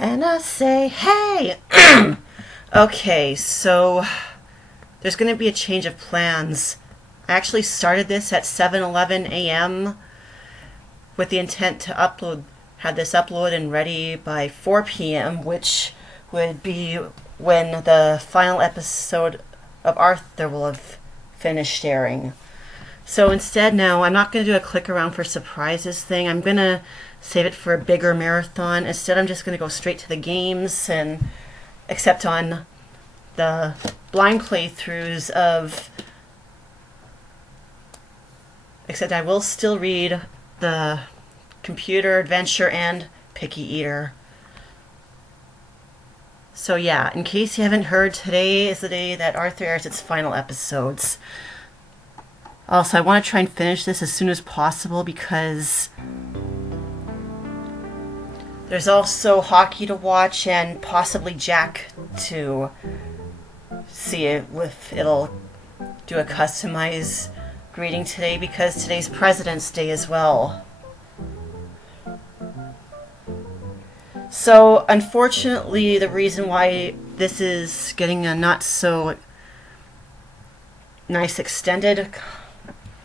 And I say, hey! Okay, so there's going to be a change of plans. I actually started this at 7:11 a.m. with the intent to have this upload and ready by 4 p.m., which would be when the final episode of Arthur will have finished airing. So instead now, I'm not going to do a click around for surprises thing. I'm going to save it for a bigger marathon. Instead, I'm just going to go straight to the games, and except on the blind playthroughs of... Except I will still read the Computer Adventure and Picky Eater. So yeah, in case you haven't heard, today is the day that Arthur airs its final episodes. Also, I want to try and finish this as soon as possible because there's also hockey to watch and possibly Jack to see if it'll do a customized greeting today because today's President's Day as well. So, unfortunately, the reason why this is getting a not so nice extended,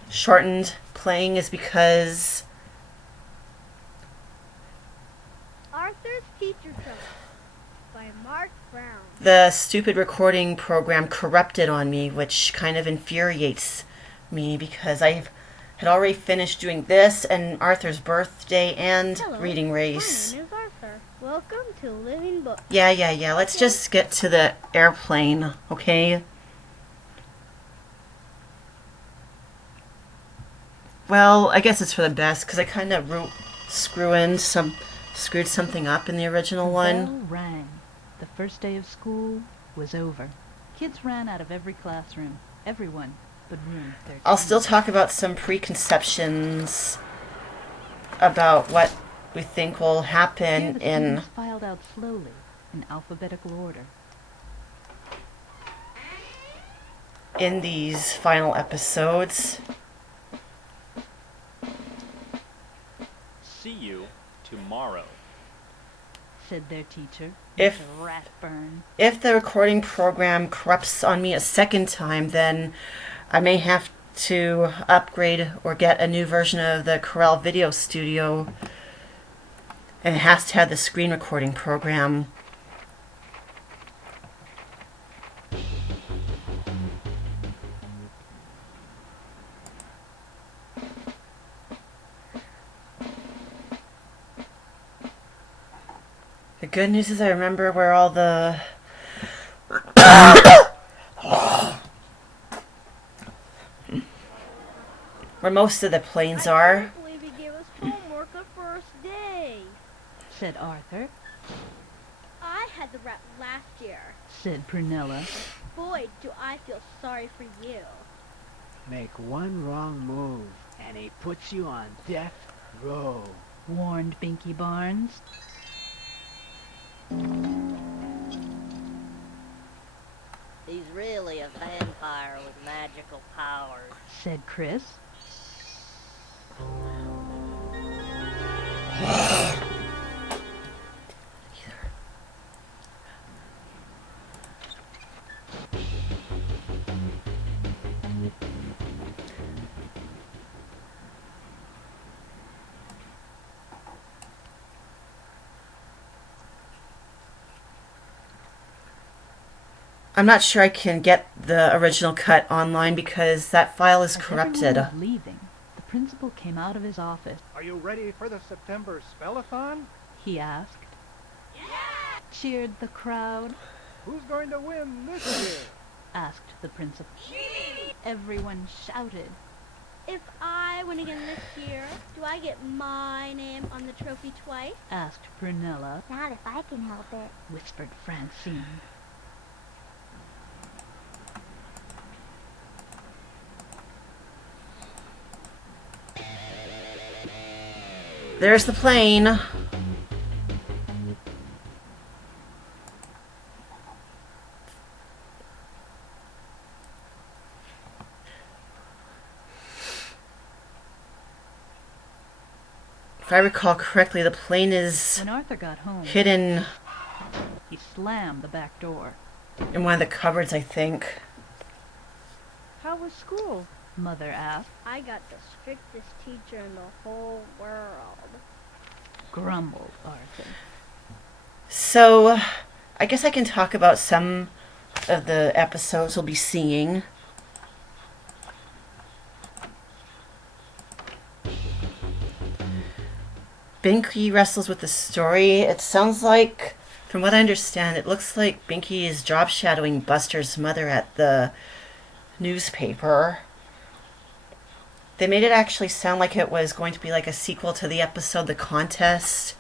shortened playing is because Arthur's Teacher Trouble by Mark Brown. The stupid recording program corrupted on me, which kind of infuriates me because I had already finished doing this and Arthur's birthday and Hello, reading race. My name is Arthur. Welcome to Living Book. Yeah. Let's just get to the airplane, okay? Well, I guess it's for the best because I kind of screwed something up in the original one. Bell rang. The first day of school was over. Kids ran out of every classroom. Everyone but room 13. I'll still talk about some preconceptions about what we think will happen Here the students filed out slowly in alphabetical order. in these final episodes. See you tomorrow, said their teacher. If- Mr. Ratburn. If the recording program corrupts on me a second time, then I may have to upgrade or get a new version of the Corel Video Studio. And it has to have the screen recording program. The good news is I remember where all the where most of the planes I are. can't believe he gave us homework the first day. Said Arthur. I had the rep last year. Said Prunella. Boy, do I feel sorry for you. Make one wrong move, and he puts you on death row. Warned Binky Barnes. He's really a vampire with magical powers. Said Chris. I'm not sure I can get the original cut online because that file is As corrupted. everyone was leaving, the principal came out of his office. Are you ready for the September Spellathon? He asked. Cheered the crowd. Who's going to win this year? Asked the principal. Everyone shouted. If I win again this year, do I get my name on the trophy twice? Asked Prunella. Not if I can help it. Whispered Francine. There's the plane. If I recall correctly, the plane is When Arthur got home, hidden He slammed the back door. In one of the cupboards, I think. How was school? Mother asked. I got the strictest teacher in the whole world. Grumbled Arthur. So, I guess I can talk about some of the episodes we'll be seeing. Binky wrestles with the story. It sounds like, from what I understand, it looks like Binky is job shadowing Buster's mother at the newspaper. They made it actually sound like it was going to be like a sequel to the episode The Contest,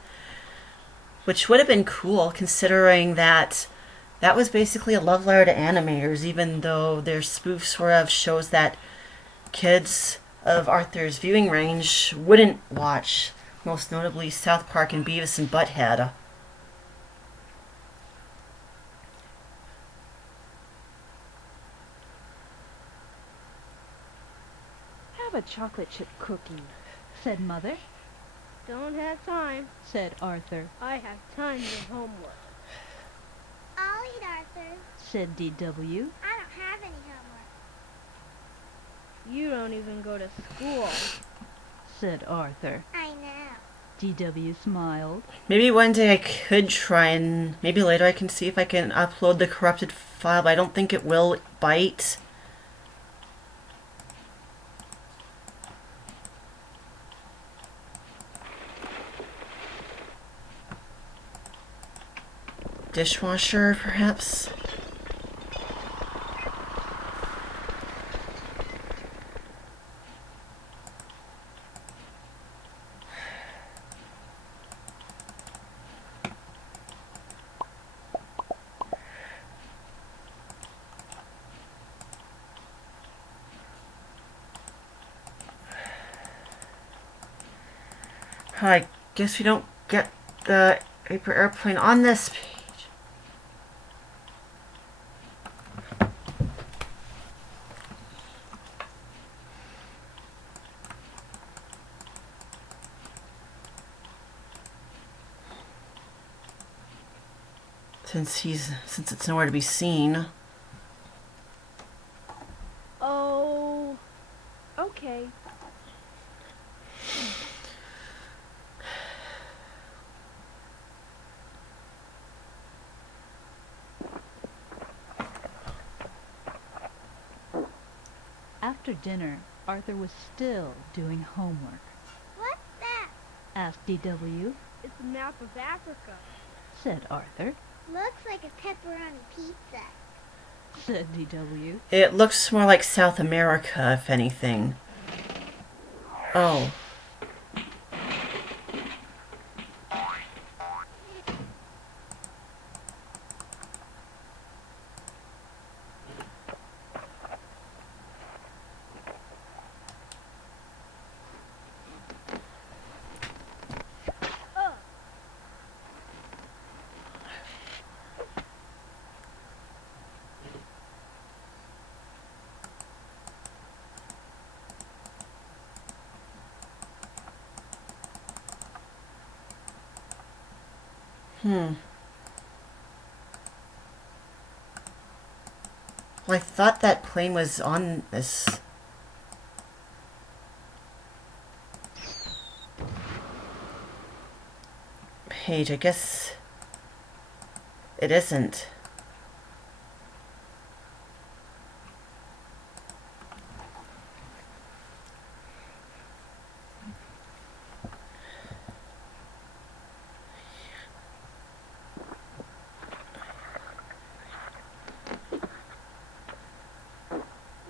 which would have been cool considering that that was basically a love letter to animators, even though their spoofs were of shows that kids of Arthur's viewing range wouldn't watch, most notably South Park and Beavis and Butthead. Have a chocolate chip cookie, said Mother. Don't have time. Said Arthur. I have time for homework. I'll eat, Arthur. Said DW. I don't have any homework. You don't even go to school. Said Arthur. I know. DW smiled. Maybe one day I could try and maybe later I can see if I can upload the corrupted file, but I don't think it will bite. Dishwasher, perhaps? I guess we don't get the paper airplane on this page. Since it's nowhere to be seen. Oh, okay. After dinner, Arthur was still doing homework. What's that? Asked DW. It's a map of Africa. Said Arthur. Looks like a pepperoni pizza. Said DW. It looks more like South America, if anything. Oh. Well, I thought that plane was on this. Page, I guess it isn't.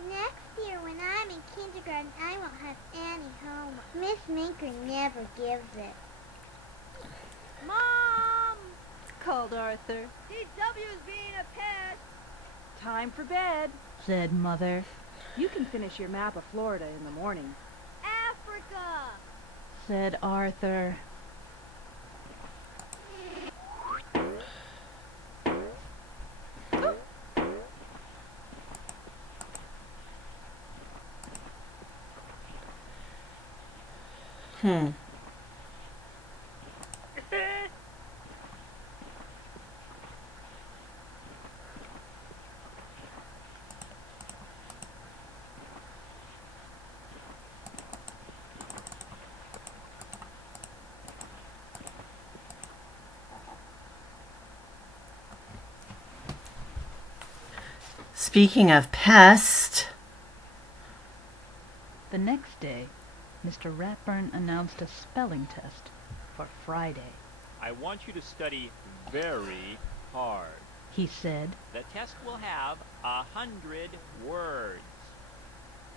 Next year, when I'm in kindergarten, I won't have any homework. Miss Minker never gives it. Mom! Called Arthur. DW's being a pest. Time for bed. Said Mother. You can finish your map of Florida in the morning. Africa! Said Arthur. Speaking of pest, The next day, Mr. Ratburn announced a spelling test for Friday. I want you to study very hard. He said. The test will have 100 words.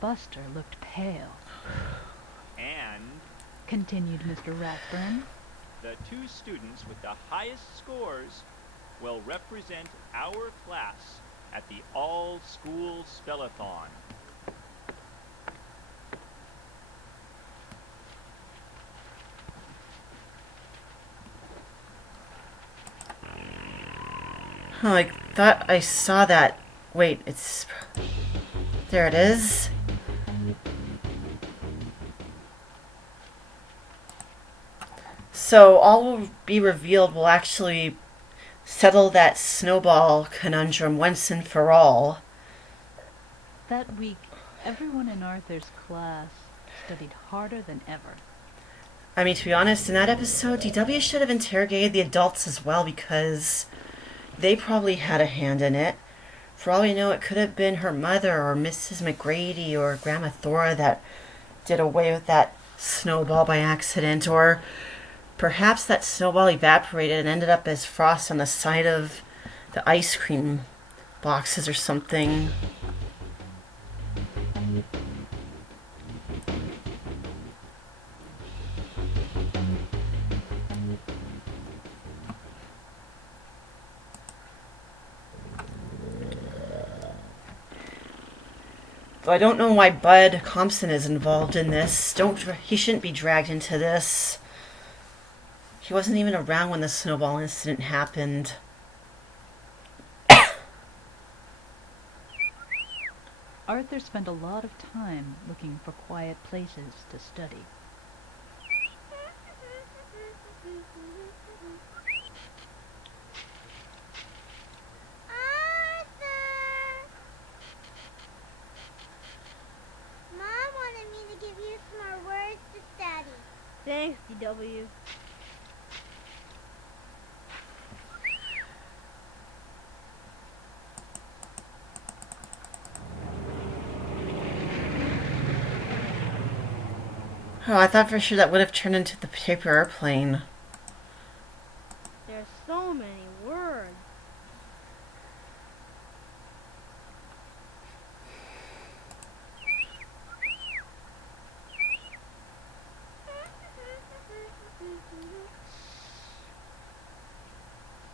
Buster looked pale. And Continued Mr. Ratburn. the 2 students with the highest scores will represent our class at the all-school spellathon. oh, I thought I saw that. Wait, it's... There it is. So all will be revealed will actually settle that snowball conundrum once and for all. That week, everyone in Arthur's class studied harder than ever. I mean, to be honest, in that episode, DW should have interrogated the adults as well because they probably had a hand in it. For all we know, it could have been her mother or Mrs. McGrady or Grandma Thora that did away with that snowball by accident, or perhaps that snowball evaporated and ended up as frost on the side of the ice cream boxes or something. Though I don't know why Bud Compson is involved in this. He shouldn't be dragged into this. He wasn't even around when the snowball incident happened. Arthur spent a lot of time looking for quiet places to study. Arthur! Mom wanted me to give you some more words to study. Thanks, DW. Oh, I thought for sure that would have turned into the paper airplane. There's so many words.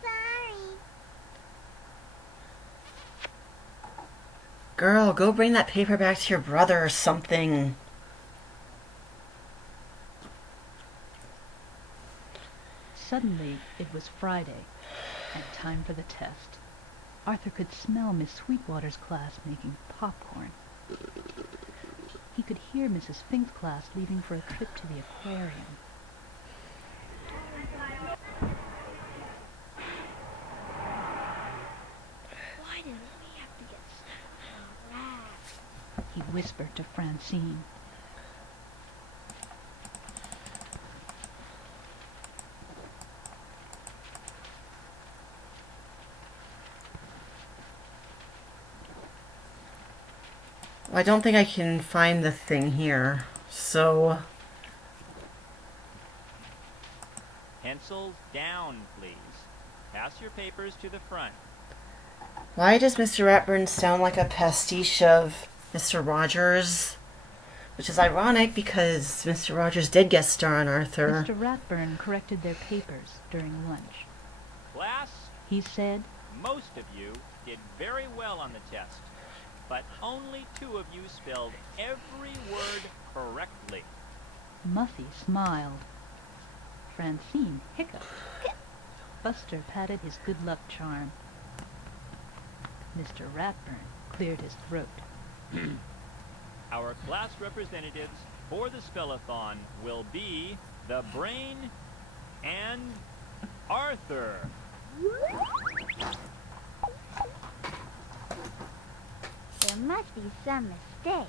Sorry. Girl, go bring that paper back to your brother or something. Suddenly, it was Friday, and time for the test. Arthur could smell Miss Sweetwater's class making popcorn. He could hear Mrs. Fink's class leaving for a trip to the aquarium. Why didn't we have to get stuck on that? He whispered to Francine. I don't think I can find the thing here. So, Pencils down, please. Pass your papers to the front. why does Mr. Ratburn sound like a pastiche of Mr. Rogers? Which is ironic because Mr. Rogers did guest star on Arthur. Mr. Ratburn corrected their papers during lunch. Class, He said, most of you did very well on the test, but only 2 of you spelled every word correctly. Muffy smiled. Francine hiccuped. Buster patted his good luck charm. Mr. Ratburn cleared his throat. Our class representatives for the spellathon will be the Brain and Arthur. There must be some mistake.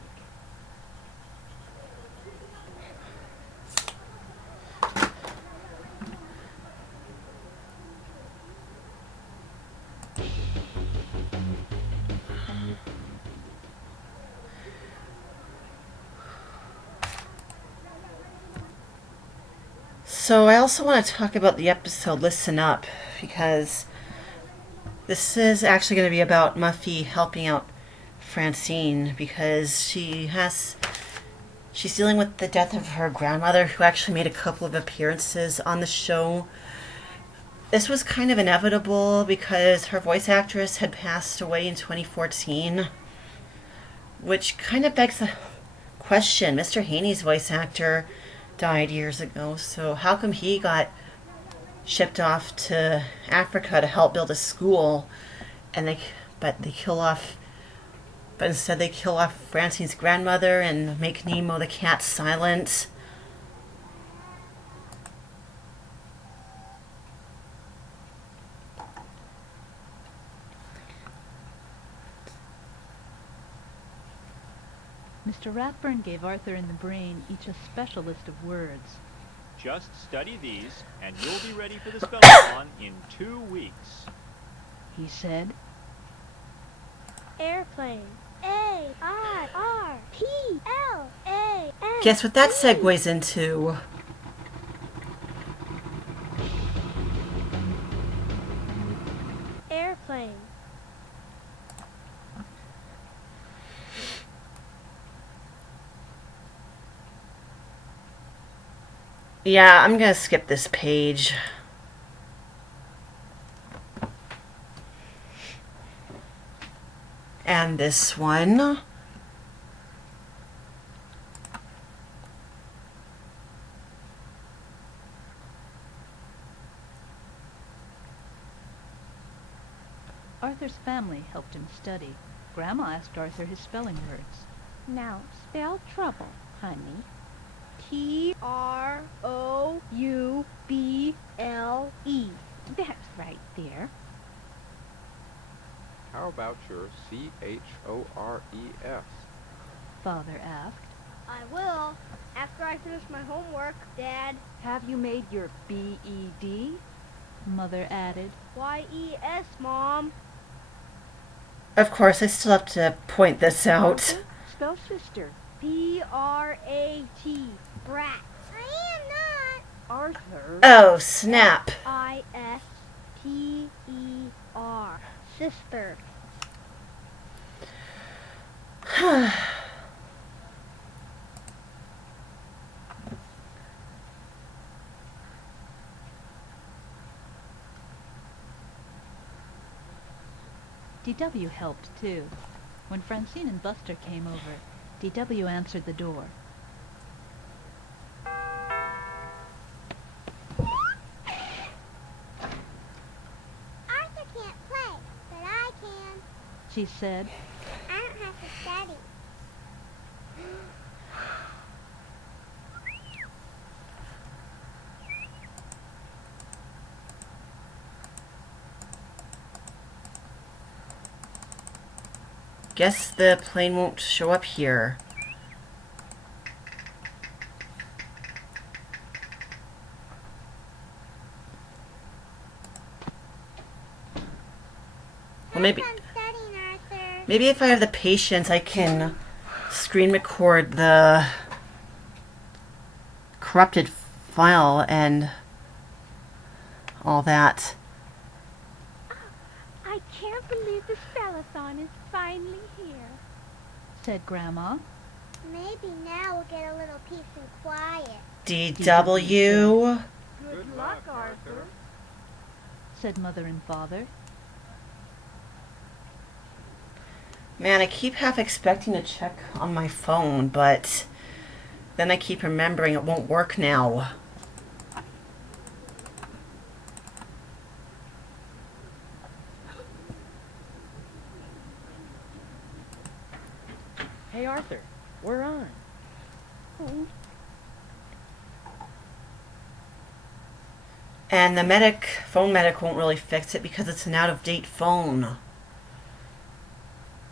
So I also want to talk about the episode Listen Up, because this is actually going to be about Muffy helping out Francine, because she's dealing with the death of her grandmother, who actually made a couple of appearances on the show. This was kind of inevitable because her voice actress had passed away in 2014, which kind of begs the question. Mr. Haney's voice actor died years ago, so how come he got shipped off to Africa to help build a school, and instead they kill off Francine's grandmother and make Nemo the cat silent? Mr. Ratburn gave Arthur and the Brain each a special list of words. Just study these, and you'll be ready for the spellathon in 2 weeks. He said, Airplane. A-I-R-P-L-A-N. Guess what that segues into? Airplane. Yeah, I'm gonna skip this page. And this one. Arthur's family helped him study. Grandma asked Arthur his spelling words. Now spell trouble, honey. T-R-O-U-B-L-E. That's right there. How about your C-H-O-R-E-S? Father asked. I will, after I finish my homework, Dad. Have you made your B-E-D? Mother added. Y-E-S, Mom. Of course, I still have to point this out. Arthur, spell sister. B-R-A-T. Brat. I am not. Arthur. Oh, snap. I-S-T-E-R. Sister. D.W. helped too. When Francine and Buster came over, D.W. answered the door. Arthur can't play, but I can. She said. I don't have to study. Guess the plane won't show up here. Well, maybe I'm studying, Arthur. maybe if I have the patience, I can screen record the corrupted file and all that. I can't believe the spellathon is finally here. Said Grandma. Maybe now we'll get a little peace and quiet. DW. Good luck, Arthur. Said Mother and Father. Man, I keep half expecting to check on my phone, but then I keep remembering it won't work now. Hey, Arthur, we're on. And the phone medic won't really fix it because it's an out-of-date phone.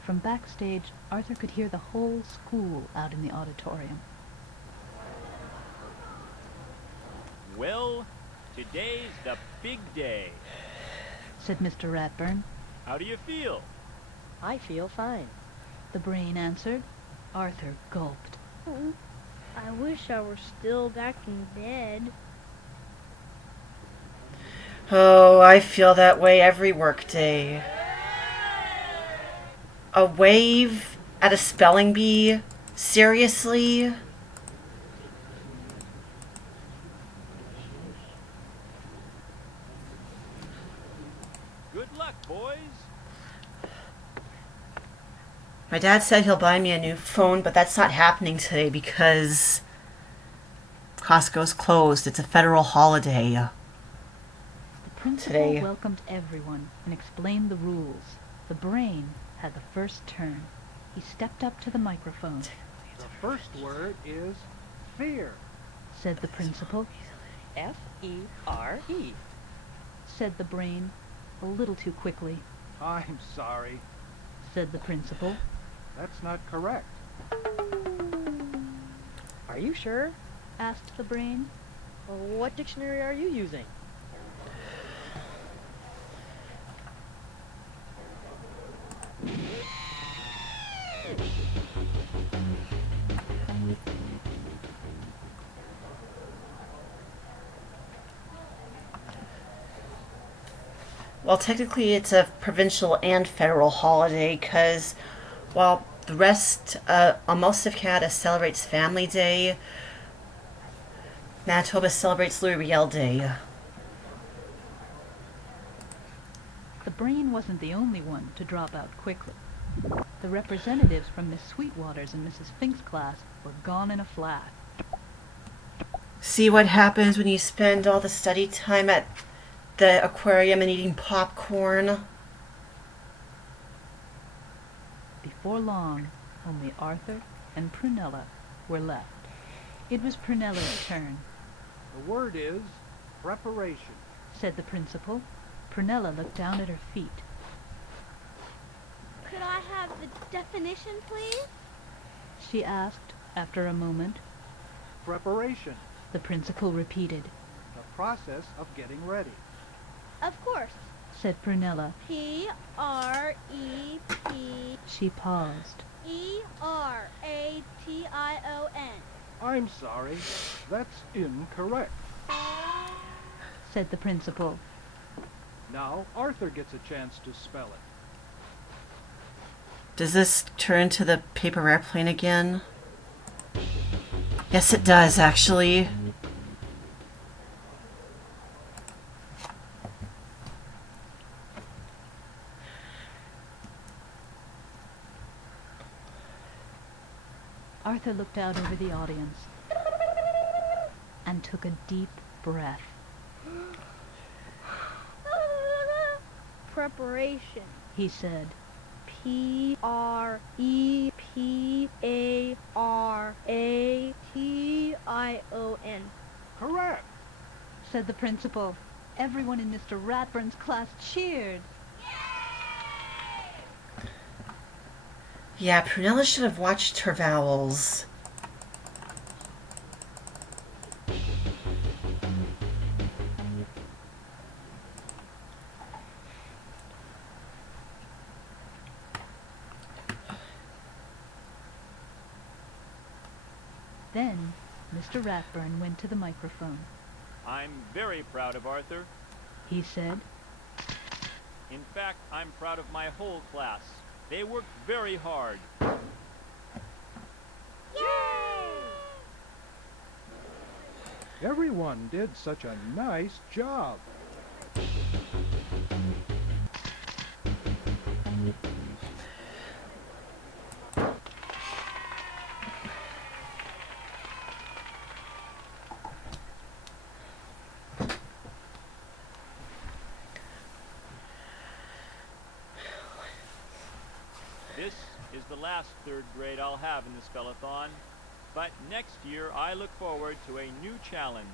From backstage, Arthur could hear the whole school out in the auditorium. Well, today's the big day. Said Mr. Ratburn. How do you feel? I feel fine. The Brain answered. Arthur gulped. I wish I were still back in bed. Oh, I feel that way every workday. A wave at a spelling bee? Seriously? Good luck, boys. My dad said he'll buy me a new phone, but that's not happening today because Costco's closed. It's a federal holiday. The principal Today. welcomed everyone and explained the rules. The brain had the first turn. He stepped up to the microphone, The first word is fear. said the principal, F-E-R-E. said the brain, a little too quickly, I'm sorry. said the principal. That's not correct. Are you sure? Asked the brain. What dictionary are you using? Well, technically it's a provincial and federal holiday because while the rest, most of Canada celebrates Family Day, Manitoba celebrates Louis Riel Day. The brain wasn't the only one to drop out quickly. The representatives from Miss Sweetwater's and Mrs. Fink's class were gone in a flash. See what happens when you spend all the study time at the aquarium and eating popcorn? Before long, only Arthur and Prunella were left. It was Prunella's turn, The word is preparation. said the principal. Prunella looked down at her feet. Could I have the definition, please? She asked after a moment. Preparation. The principal repeated, The process of getting ready. Of course. said Prunella. P-R-E-P. She paused. E-R-A-T-I-O-N. I'm sorry. That's incorrect. Said the principal. Now Arthur gets a chance to spell it. Does this turn to the paper airplane again? Yes, it does, actually. Arthur looked out over the audience and took a deep breath. Preparation. He said, P-R-E-P-A-R-A-T-I-O-N. Correct. said the principal. Everyone in Mr. Ratburn's class cheered. Yeah, Prunella should have watched her vowels. Then Mr. Ratburn went to the microphone. I'm very proud of Arthur. He said, In fact, I'm proud of my whole class. They worked very hard. Everyone did such a nice job. This is the last third grade I'll have in the spellathon. But next year, I look forward to a new challenge,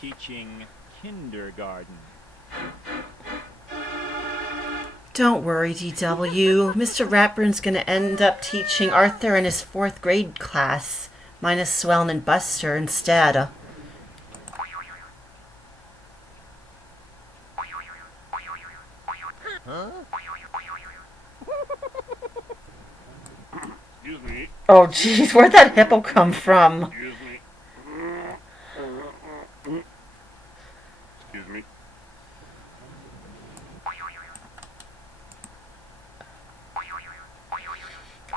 teaching kindergarten. Don't worry, DW. Mr. Ratburn's gonna end up teaching Arthur in his 4th grade class, minus Swellen and Buster instead. Huh? Excuse me. Oh, jeez, where'd that hippo come from? Excuse me. Excuse me.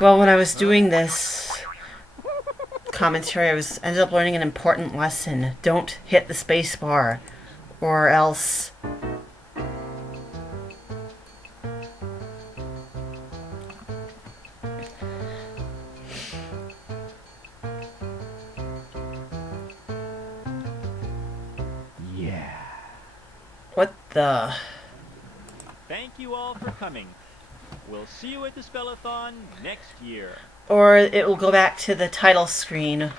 Well, when I was doing this commentary, I ended up learning an important lesson. Don't hit the space bar, or else... Yeah. What the... Thank you all for coming. We'll see you at the Spellathon next year. Or it will go back to the title screen.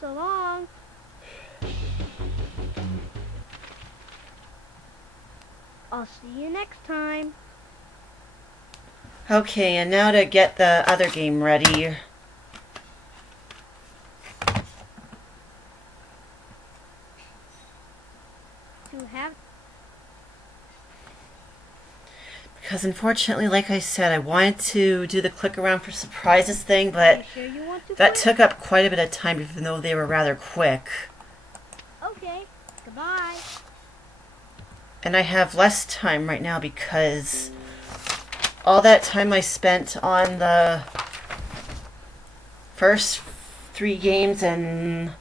So long. I'll see you next time. Okay, and now to get the other game ready. To have Because unfortunately, like I said, I wanted to do the click around for surprises thing, but Are you sure you want to that play? took up quite a bit of time, even though they were rather quick. Okay. Goodbye. And I have less time right now because all that time I spent on the first 3 games and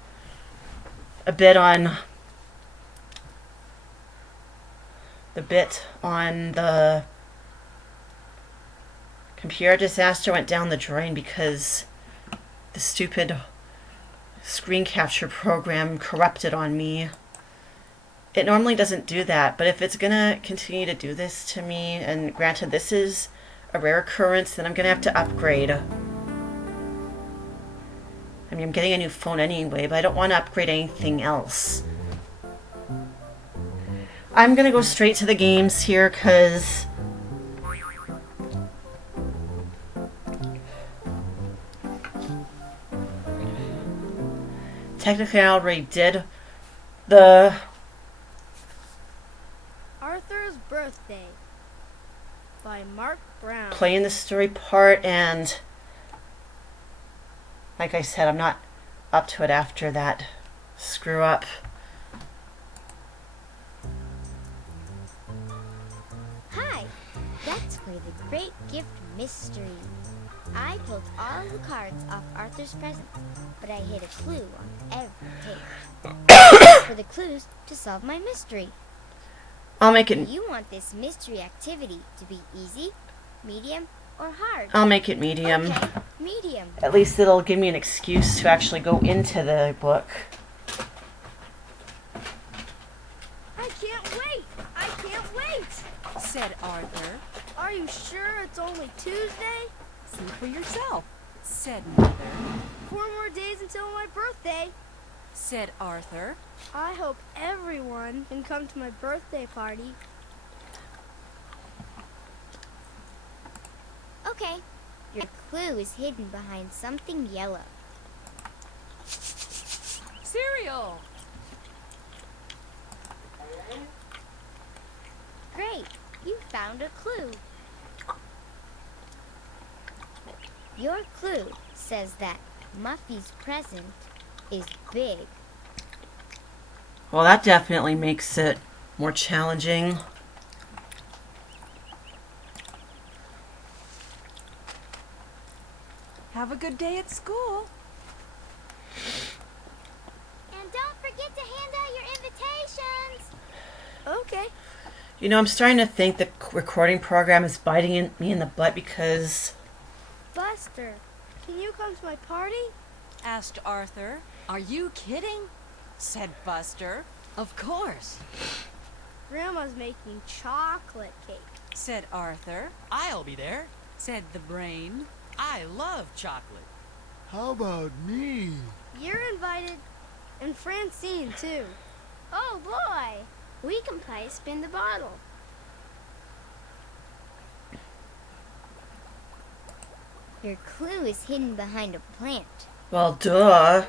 a bit on the computer disaster went down the drain because the stupid screen capture program corrupted on me. It normally doesn't do that, but if it's gonna continue to do this to me, and granted this is a rare occurrence, then I'm gonna have to upgrade. I mean, I'm getting a new phone anyway, but I don't want to upgrade anything else. I'm gonna go straight to the games here, because technically I already did the Arthur's Birthday by Mark Brown. playing the story part, and like I said, I'm not up to it after that screw up. Hi, that's for the Great Gift Mystery. I pulled all the cards off Arthur's present, but I hid a clue on every page. For the clues to solve my mystery. I'll make it You want this mystery activity to be easy, medium, or hard? I'll make it medium. Okay, medium. At least it'll give me an excuse to actually go into the book. I can't wait! I can't wait! Said Arthur. Are you sure it's only Tuesday? See for yourself, said Mother. 4 more days until my birthday. Said Arthur. I hope everyone can come to my birthday party. Okay, your clue is hidden behind something yellow. Cereal. Great, you found a clue. Your clue says that Muffy's present is big. Well, that definitely makes it more challenging. Have a good day at school. And don't forget to hand out your invitations. Okay. You know, I'm starting to think the recording program is biting me in the butt because... Buster, can you come to my party? Asked Arthur. Are you kidding? Said Buster. Of course. Grandma's making chocolate cake. Said Arthur. I'll be there. Said the brain. I love chocolate. How about me? You're invited. And Francine, too. Oh boy, we can play Spin the Bottle. Your clue is hidden behind a plant. Well, duh.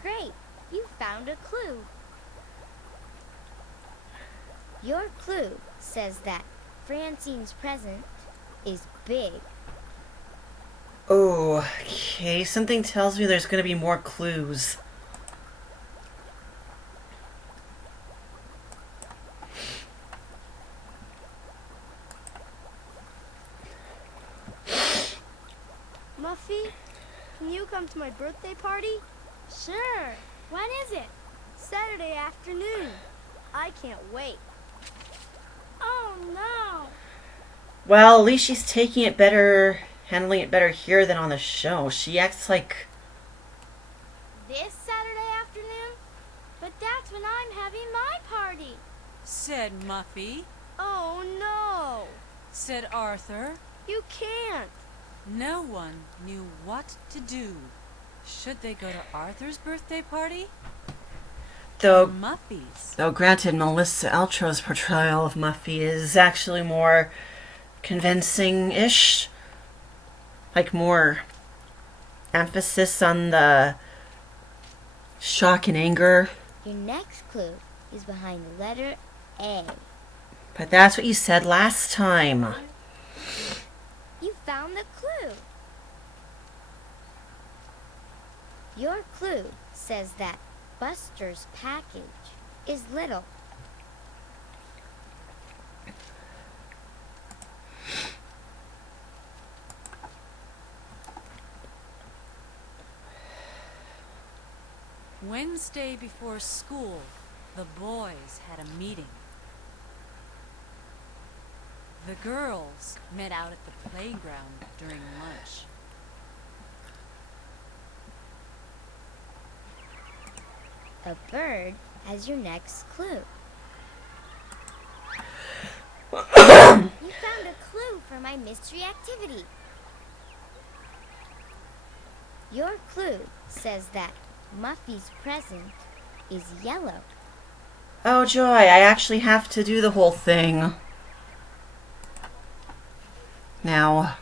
Great, you found a clue. Your clue says that Francine's present is big. Oh, okay. Something tells me there's going to be more clues. Muffy, can you come to my birthday party? Sure. When is it? Saturday afternoon. I can't wait. Oh no. Well, at least she's taking it better, handling it better here than on the show. She acts like... This Saturday afternoon? But that's when I'm having my party. Said Muffy. Oh no. Said Arthur. You can't. No one knew what to do. Should they go to Arthur's birthday party? Though, Muffy's. though granted, Melissa Altro's portrayal of Muffy is actually more convincing-ish. Like more emphasis on the shock and anger. Your next clue is behind the letter A. But that's what you said last time. You found the clue. Your clue says that Buster's package is little. Wednesday before school, the boys had a meeting. The girls met out at the playground during lunch. A bird as your next clue. You found a clue for my mystery activity. Your clue says that Muffy's present is yellow. Oh joy, I actually have to do the whole thing. Now.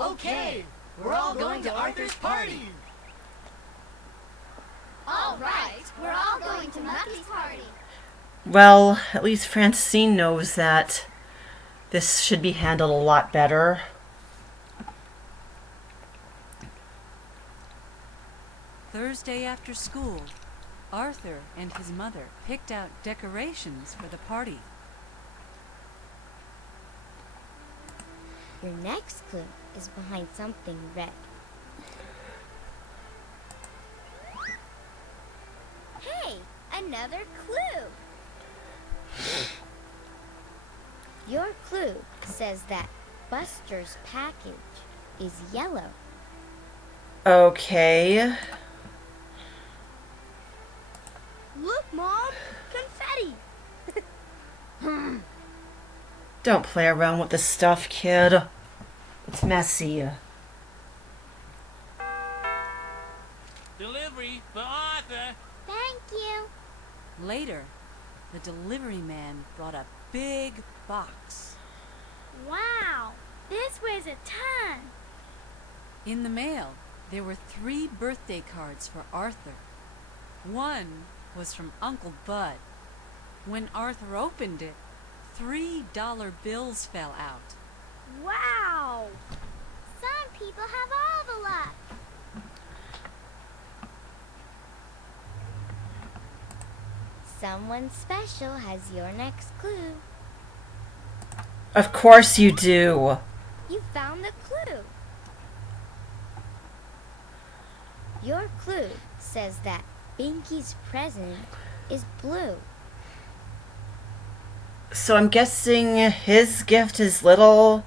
Okay, we're all going to Arthur's party. All right, we're all going to Muffy's party. Well, at least Francine knows that this should be handled a lot better. Thursday after school, Arthur and his mother picked out decorations for the party. Your next clue is behind something red. Hey, another clue! Your clue says that Buster's package is yellow. Okay. Look, Mom! Confetti! Don't play around with the stuff, kid. It's messy. Delivery for Arthur. Thank you. Later, the delivery man brought a big box. Wow! This weighs a ton! In the mail, there were 3 birthday cards for Arthur. One was from Uncle Bud. When Arthur opened it, $3 bills fell out. Wow! Some people have all the luck. Someone special has your next clue. Of course you do. You found the clue. Your clue says that Binky's present is blue. So I'm guessing his gift is little,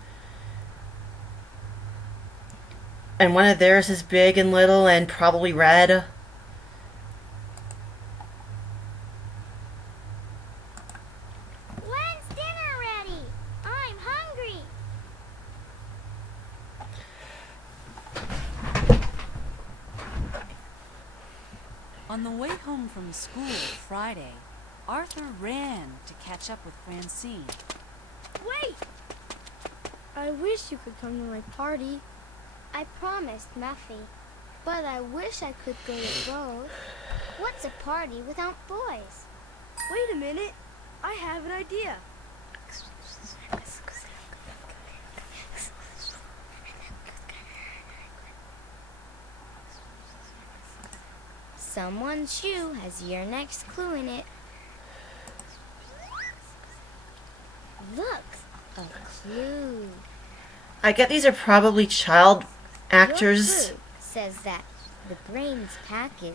and one of theirs is big and little and probably red. When's dinner ready? I'm hungry. On the way home from school Friday, Arthur ran to catch up with Francine. Wait! I wish you could come to my party. I promised Muffy, but I wish I could go to both. What's a party without boys? Wait a minute. I have an idea. Someone's shoe has your next clue in it. Look, a clue. I get these are probably child actors. Your clue says that the brain's package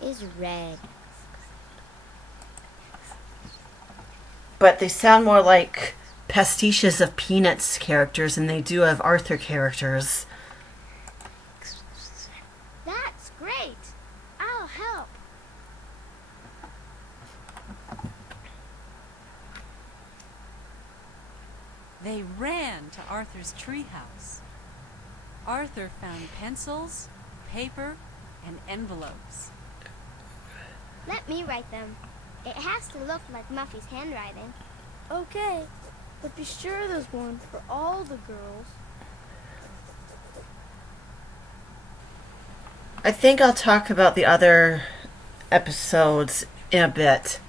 is red. But they sound more like pastiches of Peanuts characters than they do of Arthur characters. That's great. I'll help. They ran to Arthur's treehouse. Arthur found pencils, paper, and envelopes. Let me write them. It has to look like Muffy's handwriting. Okay, but be sure there's one for all the girls. I think I'll talk about the other episodes in a bit.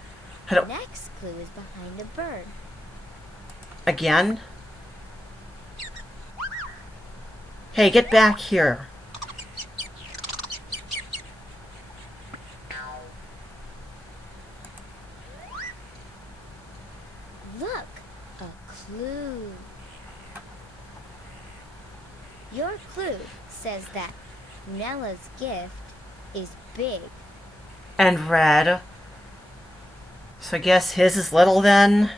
The next clue is behind a bird. Again? Hey, get back here. Look, a clue. Your clue says that Nella's gift is big. And red. So I guess his is little then?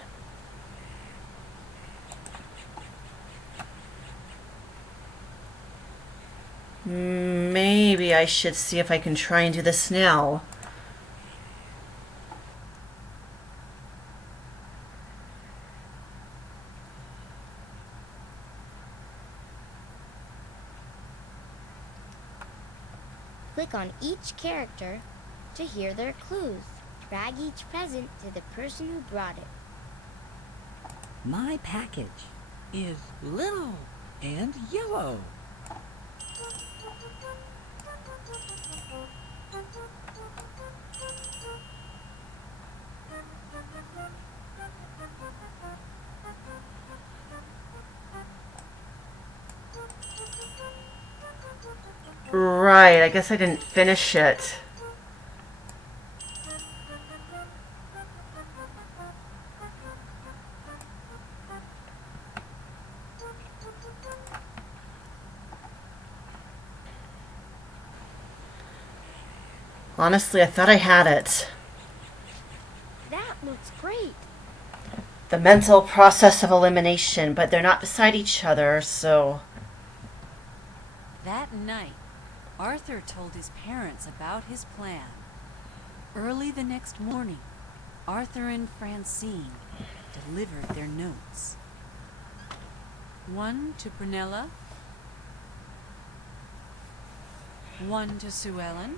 Maybe I should see if I can try and do this now. Click on each character to hear their clues. Drag each present to the person who brought it. My package is little and yellow. Right, I guess I didn't finish it. Honestly, I thought I had it. That looks great. The mental process of elimination, but they're not beside each other, so... That night, Arthur told his parents about his plan. Early the next morning, Arthur and Francine delivered their notes. One to Prunella, one to Sue Ellen,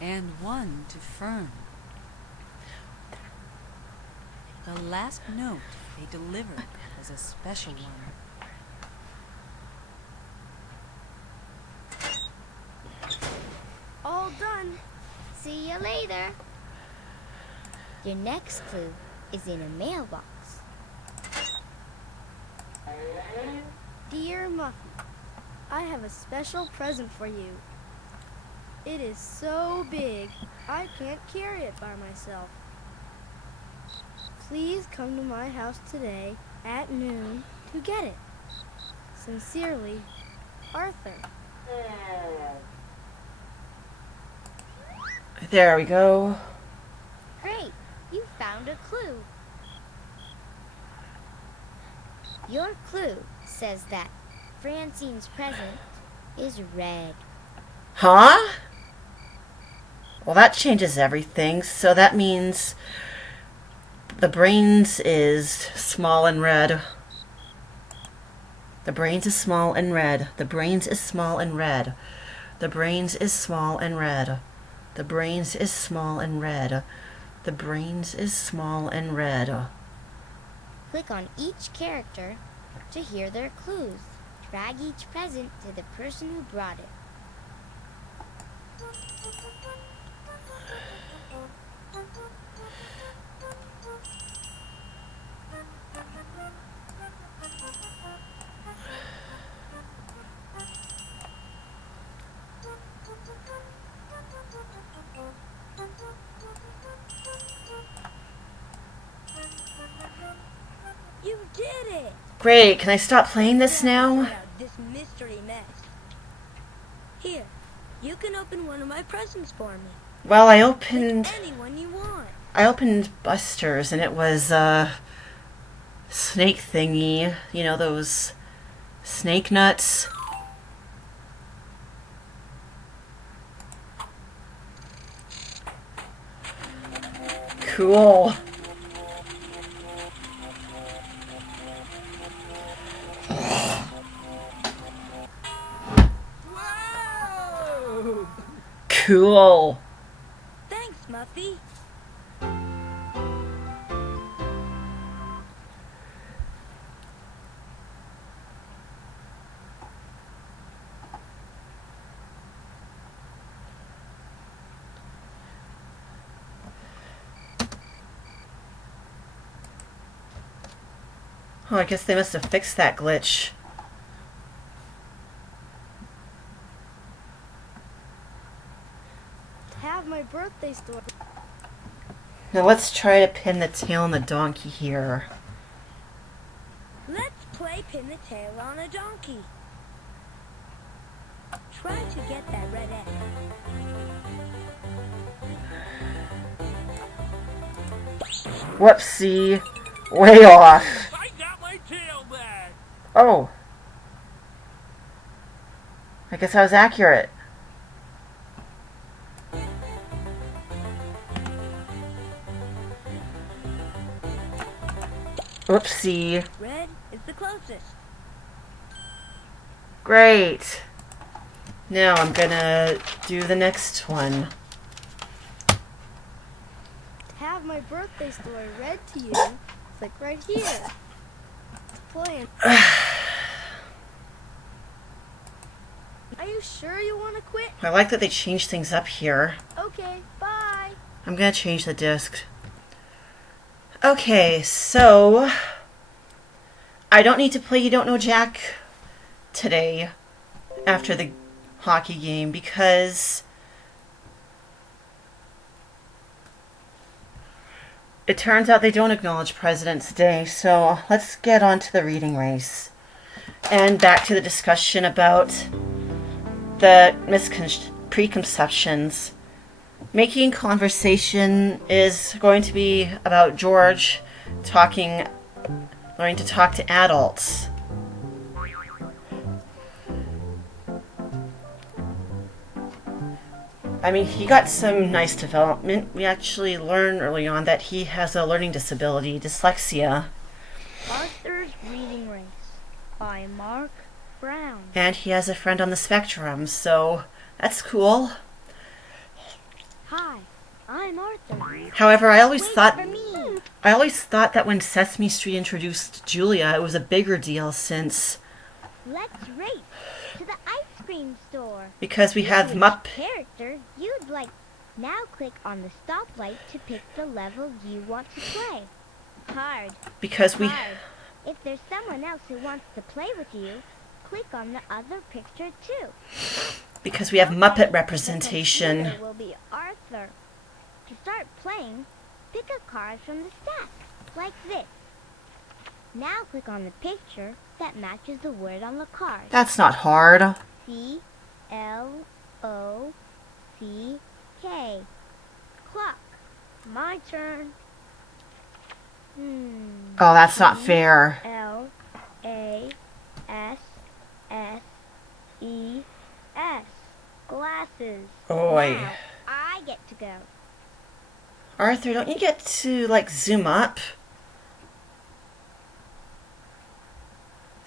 and one to Fern. The last note they delivered was a special one. All done. See you later. Your next clue is in a mailbox. Dear Muffy, I have a special present for you. It is so big, I can't carry it by myself. Please come to my house today at noon to get it. Sincerely, Arthur. There we go. Great, you found a clue. Your clue says that Francine's present is red. Huh? Well, that changes everything. So that means the brains is small and red. The brains is small and red. The brains is small and red. The brains is small and red. The brains is small and red. The brains is small and red. Click on each character to hear their clues. Drag each present to the person who brought it. You did it! Great, can I stop playing this now? Out this mystery mess. Here, you can open one of my presents for me. Well, I Pick opened anyone you want. Buster's, and it was snake thingy. You know, those snake nuts. Cool. Whoa! Cool. Thanks, Muffy. Oh, I guess they must have fixed that glitch. Have my birthday story. Now let's try to pin the tail on the donkey here. Let's play pin the tail on a donkey. Try to get that red egg. Whoopsie. Way off. I got my tail back. Oh. I guess I was accurate. Oopsie. Red is the closest. Great. Now I'm gonna do the next one. To have my birthday story read to you, click right here. Play. Are you sure you want to quit? I like that they changed things up here. Okay, bye. I'm gonna change the disc. Okay, so I don't need to play You Don't Know Jack today after the hockey game because it turns out they don't acknowledge President's Day. So let's get on to the reading race and back to the discussion about the preconceptions. Making conversation is going to be about George learning to talk to adults. I mean, he got some nice development. We actually learn early on that he has a learning disability, dyslexia. Arthur's Reading Race by Mark Brown. And he has a friend on the spectrum, so that's cool. Hi, I'm Arthur. However, I always Wait thought for me. that when Sesame Street introduced Julia, it was a bigger deal since Let's race to the ice cream store. because we have Which Mupp. character you'd like. Now click on the stoplight to pick the level you want to play. Hard. Because we Hard. If there's someone else who wants to play with you, click on the other picture too. because we have Muppet The representation. computer will be Arthur. To start playing, pick a card from the stack, like this. Now click on the picture that matches the word on the card. That's not hard. C-L-O-C-K. Clock. My turn. Oh, that's not fair. L-A-S-S-E-S. Glasses. Oi. Now, I get to go. Arthur, don't you get to, like, zoom up?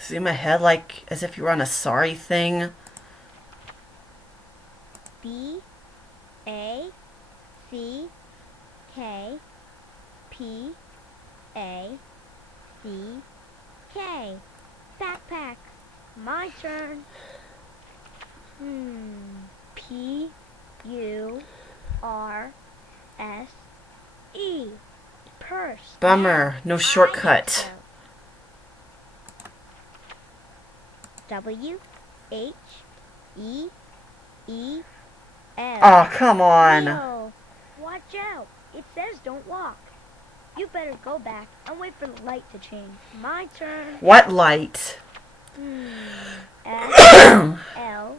Zoom ahead, like, as if you were on a sorry thing? B-A-C-K-P-A-C-K. Backpack. My turn. P-U-R-S-E. Purse. Bummer, no shortcut. W-H-E-E-L. Oh, come on. Wheel. Watch out. It says don't walk. You better go back and wait for the light to change. My turn. What light? S-L-O-W-E-R.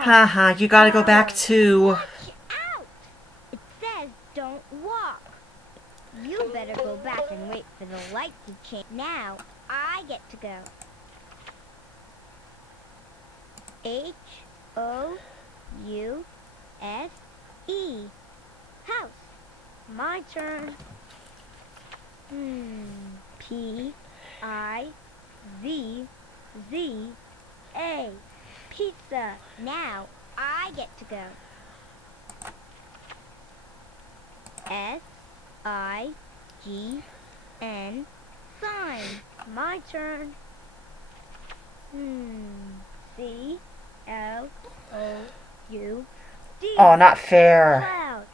Haha, you gotta go back too. Watch out! It says don't walk. You better go back and wait for the light to change. Now, I get to go. H-O-U-S-E. House. My turn. P-I-Z-Z-A. Pizza. Now, I get to go. S-I-G-N. Sign. My turn. C-L-O-U-D. Oh, not fair. Cloud.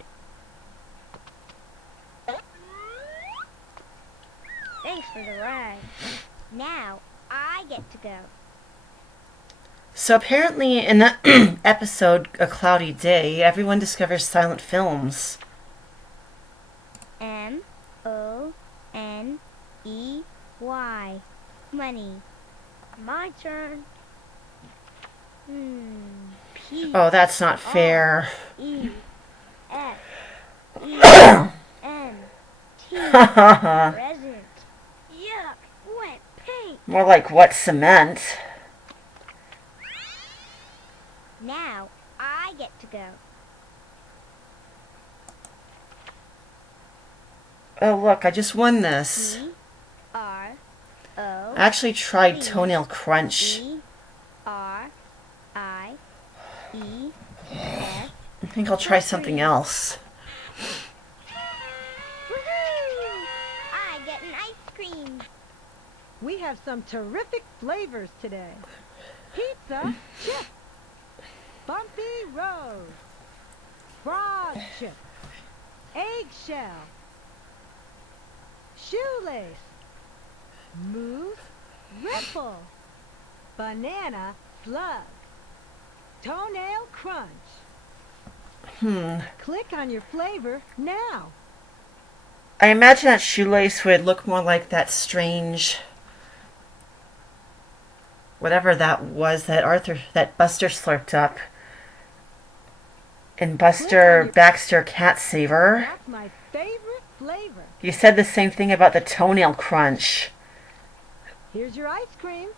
Thanks for the ride. Now, I get to go. So apparently in the episode A Cloudy Day, everyone discovers silent films. M-O-N-E-Y. Money. My turn. P. Oh, that's not fair. E. F. E. N. T. Present. Yuck. Wet paint. More like what cement? Now, I get to go. Oh, look, I just won this. E-R-O. I actually tried Toenail Crunch. E-R-I-E-S. I think I'll try something else. Woohoo! I get an ice cream. We have some terrific flavors today. Pizza chip, bumpy rose, frog chip, eggshell, shoelace, moose ripple, banana slug, toenail crunch. Click on your flavor now. I imagine that shoelace would look more like that strange... whatever that was that Buster slurped up. In Buster Baxter Cat Saver. That's my favorite flavor. You said the same thing about the Toenail Crunch. Here's your ice cream.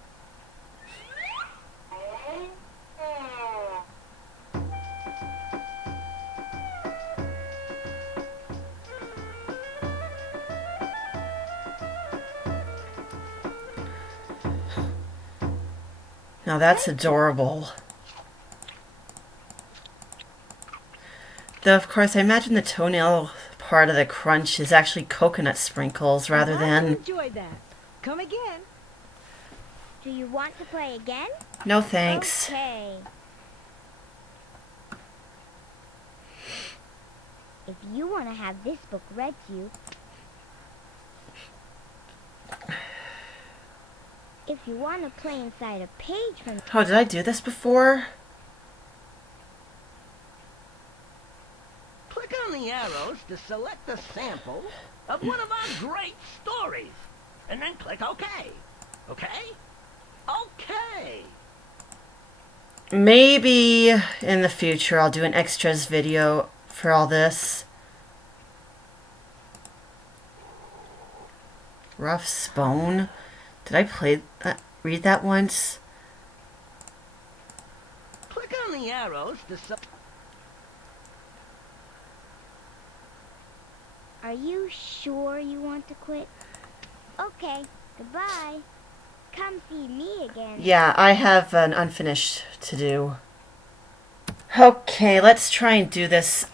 Now that's adorable. Though, of course, I imagine the toenail part of the crunch is actually coconut sprinkles rather than... Enjoy that. Come again. Do you want to play again? No thanks. Okay. If you want to have this book read to you, if you want to play inside a page from... Oh, did I do this before? Click on the arrows to select a sample of one of our great stories, and then click OK. Okay? Okay! Maybe in the future I'll do an extras video for all this. Rough Spone? Did I read that once? Click on the arrows to Are you sure you want to quit? Okay, goodbye. Come see me again. Yeah, I have an unfinished to do. Okay, let's try and do this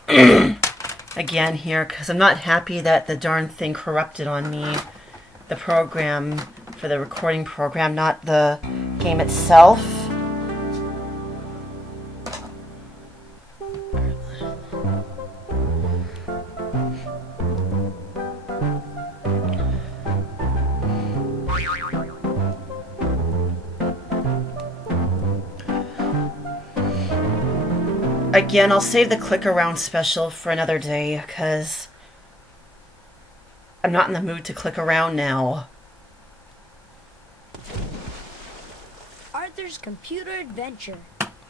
again here, because I'm not happy that the darn thing corrupted on me. The program for the recording program, not the game itself. Again, I'll save the click around special for another day, because I'm not in the mood to click around now. Arthur's Computer Adventure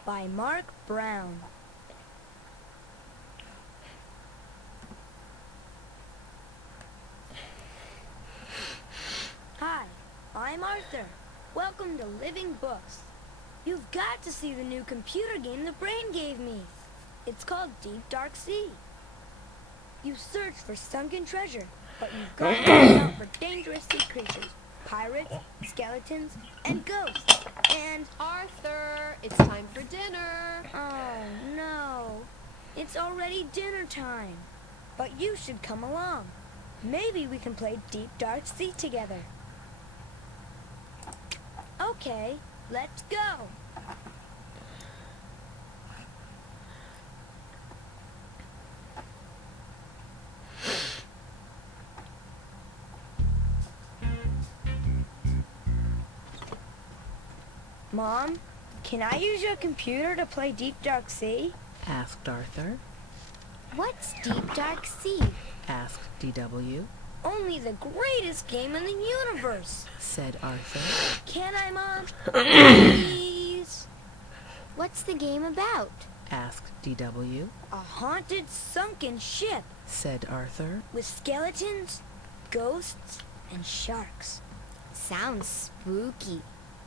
by Mark Brown. Hi, I'm Arthur. Welcome to Living Books. You've got to see the new computer game the brain gave me. It's called Deep Dark Sea. You search for sunken treasure, but you've got to look out for dangerous sea creatures, pirates, skeletons, and ghosts. And Arthur, it's time for dinner. oh no, it's already dinner time. But you should come along. Maybe we can play Deep Dark Sea together. Okay, let's go. Mom, can I use your computer to play Deep Dark Sea? Asked Arthur. What's Deep Dark Sea? Asked DW. Only the greatest game in the universe. Said Arthur. Can I, Mom? Please? What's the game about? Asked DW. A haunted, sunken ship. Said Arthur. With skeletons, ghosts, and sharks. Sounds spooky.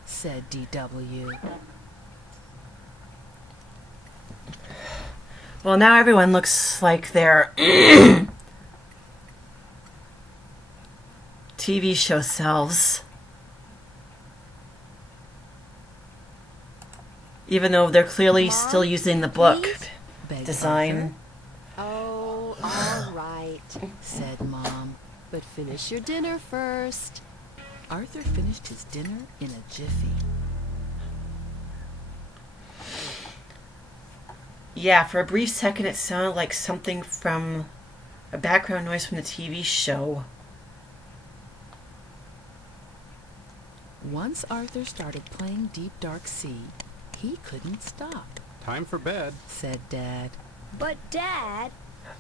Said DW. Well, now everyone looks like their TV show selves. Even though they're clearly Mom, still using the book Begged design. Oh, all right, Said Mom. but finish your dinner first. Arthur finished his dinner in a jiffy. Yeah, for a brief second it sounded like something from a background noise from the TV show. Once Arthur started playing Deep Dark Sea, he couldn't stop. Time for bed. Said Dad. But, Dad,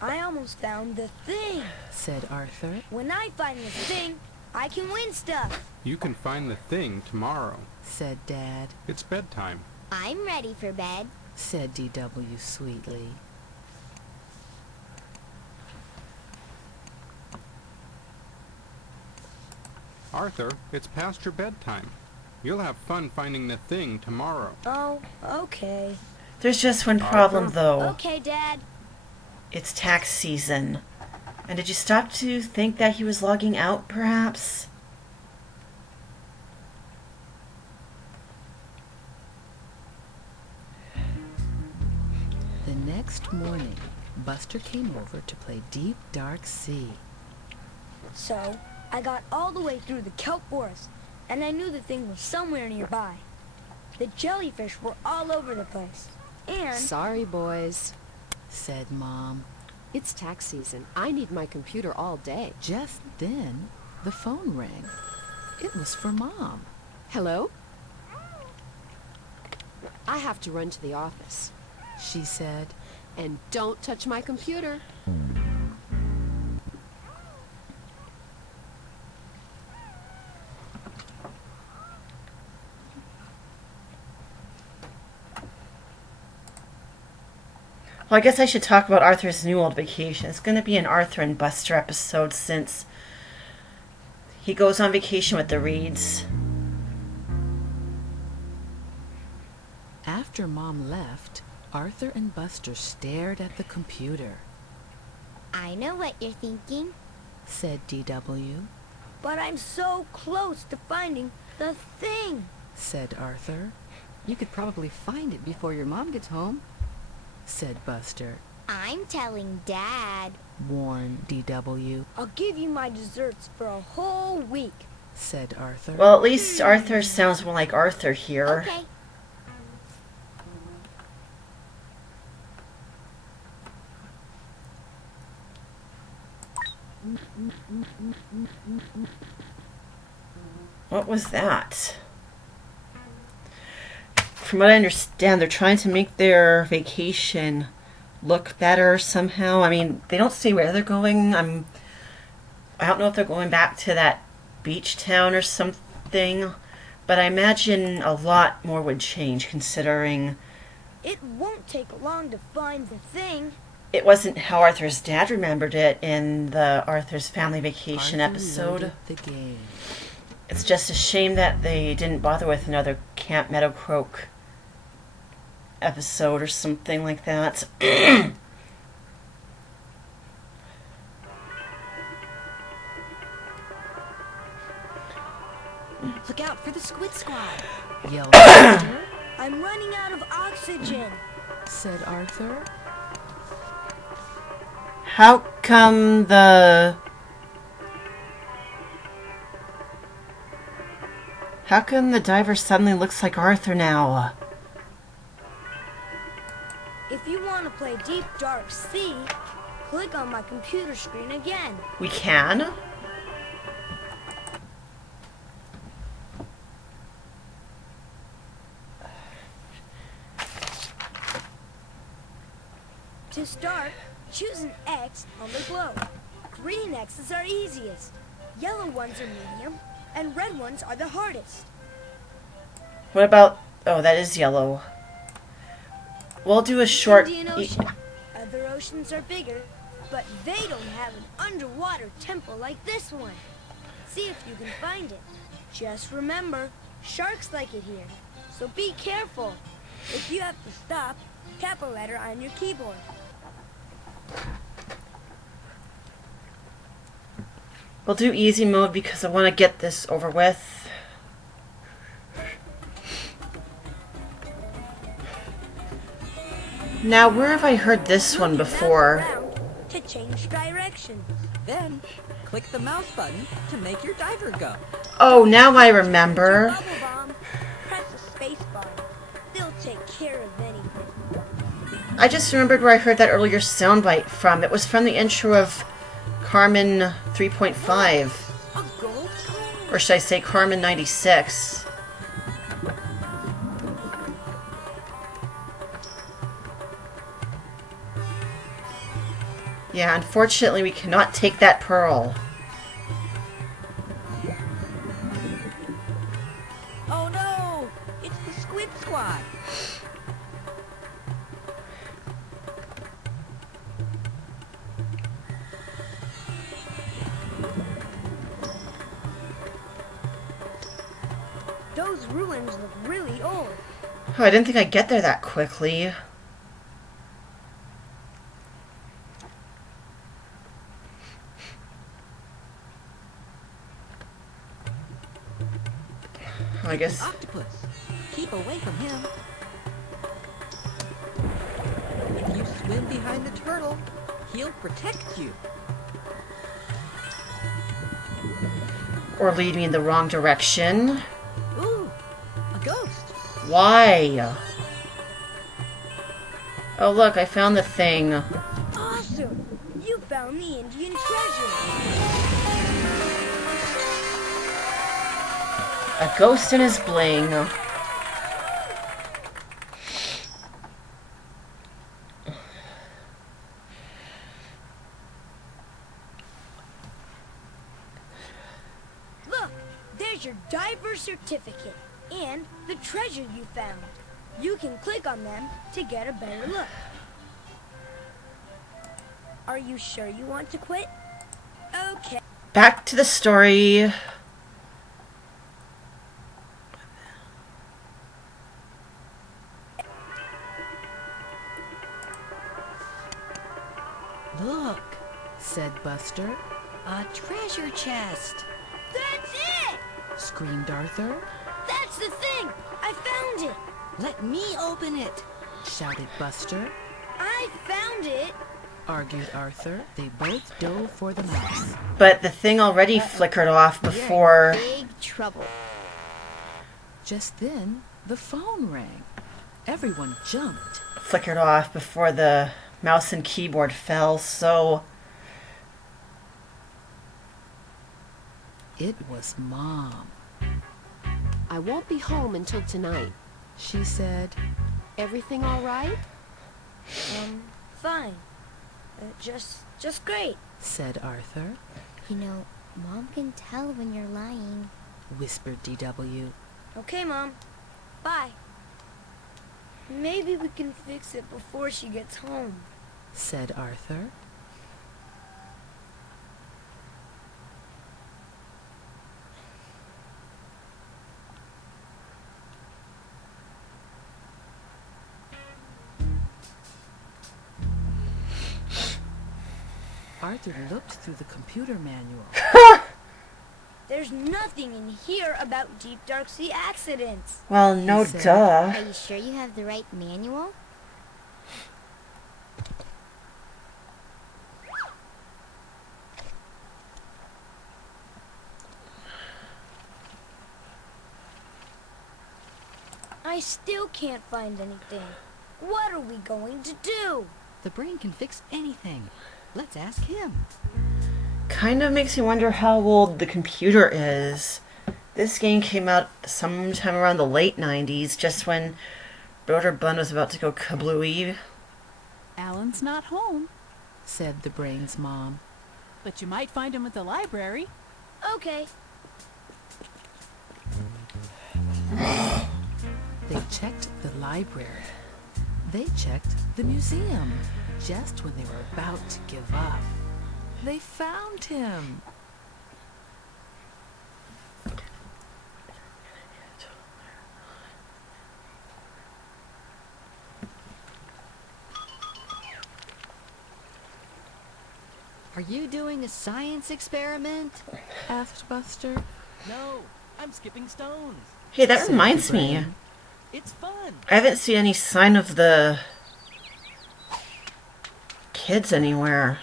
I almost found the thing. Said Arthur. When I find the thing, I can win stuff. You can find the thing tomorrow. Said Dad. It's bedtime. I'm ready for bed. Said DW sweetly. Arthur, it's past your bedtime. You'll have fun finding the thing tomorrow. Oh, okay. There's just one problem though. Okay, Dad. It's tax season. And did you stop to think that he was logging out, perhaps? The next morning, Buster came over to play Deep Dark Sea. So, I got all the way through the kelp forest, and I knew the thing was somewhere nearby. The jellyfish were all over the place. And... Sorry, boys. Said Mom. It's tax season. I need my computer all day. Just then, the phone rang. It was for Mom. Hello? I have to run to the office. She said. And don't touch my computer. Well, I guess I should talk about Arthur's new old vacation. It's going to be an Arthur and Buster episode since he goes on vacation with the Reeds. After Mom left, Arthur and Buster stared at the computer. I know what you're thinking. Said DW. But I'm so close to finding the thing. Said Arthur. You could probably find it before your mom gets home. Said Buster. I'm telling Dad. Warned DW. I'll give you my desserts for a whole week. Said Arthur. Well, at least Arthur sounds more like Arthur here. Okay. What was that? from what I understand, they're trying to make their vacation look better somehow. I mean, they don't say where they're going. I don't know if they're going back to that beach town or something, but I imagine a lot more would change considering It won't take long to find the thing. it wasn't how Arthur's dad remembered it in the Arthur's Family Vacation Arthur episode. loaded the game. It's just a shame that they didn't bother with another Camp Meadowcroak episode or something like that. Look out for the squid squad. Yelled Arthur, I'm running out of oxygen. said Arthur. How come the diver suddenly looks like Arthur now? If you want to play Deep Dark Sea, click on my computer screen again. We can? To start, choose an X on the globe. Green X's are easiest, yellow ones are medium, and red ones are the hardest. What about... Oh, that is yellow. We'll do a short... Indian Ocean. Other oceans are bigger, but they don't have an underwater temple like this one. See if you can find it. Just remember, sharks like it here, so be careful. If you have to stop, tap a letter on your keyboard. We'll do easy mode because I want to get this over with. Now, where have I heard this one before? To change direction. Then, click the mouse button to make your diver go. Oh, now I remember. Bubble bomb. Press the space bar. They'll take care of anything. I just remembered where I heard that earlier soundbite from. It was from the intro of Carmen 3.5. Or should I say Carmen 96. Yeah, unfortunately we cannot take that pearl. Oh no! It's the squid squad! Those ruins look really old. Oh, I didn't think I'd get there that quickly. I guess... Octopus. Keep away from him. If you swim behind the turtle, he'll protect you. Or lead me in the wrong direction. Ooh, a ghost. Why? Oh look, I found the thing. Awesome! You found the Indian treasure. A ghost in his bling. Look, there's your diver certificate and the treasure you found. You can click on them to get a better look. Are you sure you want to quit? Okay. Back to the story. Look, said Buster. A treasure chest. That's it! Screamed Arthur. That's the thing! I found it! Let me open it. Shouted Buster. I found it! Argued Arthur. They both dove for the mouse. But the thing already flickered off before... Big trouble. Just then, the phone rang. Everyone jumped. Flickered off before the mouse and keyboard fell, so... It was Mom. I won't be home until tonight. she said. Everything all right? Fine. Just great. Said Arthur. You know, Mom can tell when you're lying. Whispered D.W. Okay, Mom. Bye. Maybe we can fix it before she gets home. Said Arthur. Arthur looked through the computer manual. There's nothing in here about deep dark sea accidents. Well, no duh. Are you sure you have the right manual? I still can't find anything. What are we going to do? The brain can fix anything. Let's ask him. Kind of makes me wonder how old the computer is. This game came out sometime around the late 90s, just when Broder Bun was about to go kablooey. Alan's not home, said the brain's mom. but you might find him at the library. Okay. They checked the library. They checked the museum. Just when they were about to give up, they found him. Are you doing a science experiment? Asked Buster. No, I'm skipping stones. Hey, that reminds me. It's fun. I haven't seen any sign of the kids anywhere.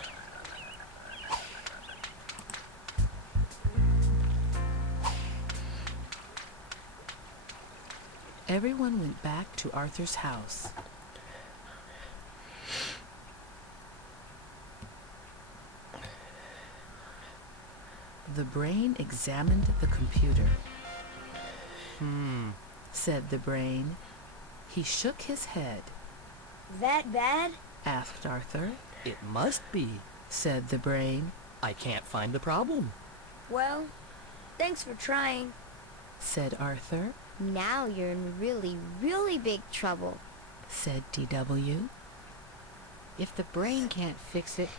Everyone went back to Arthur's house. The brain examined the computer. Said the brain. He shook his head. That bad? Asked Arthur. It must be, said the brain. I can't find the problem. Well, thanks for trying, said Arthur. Now you're in really, really big trouble, said D.W. If the brain can't fix it,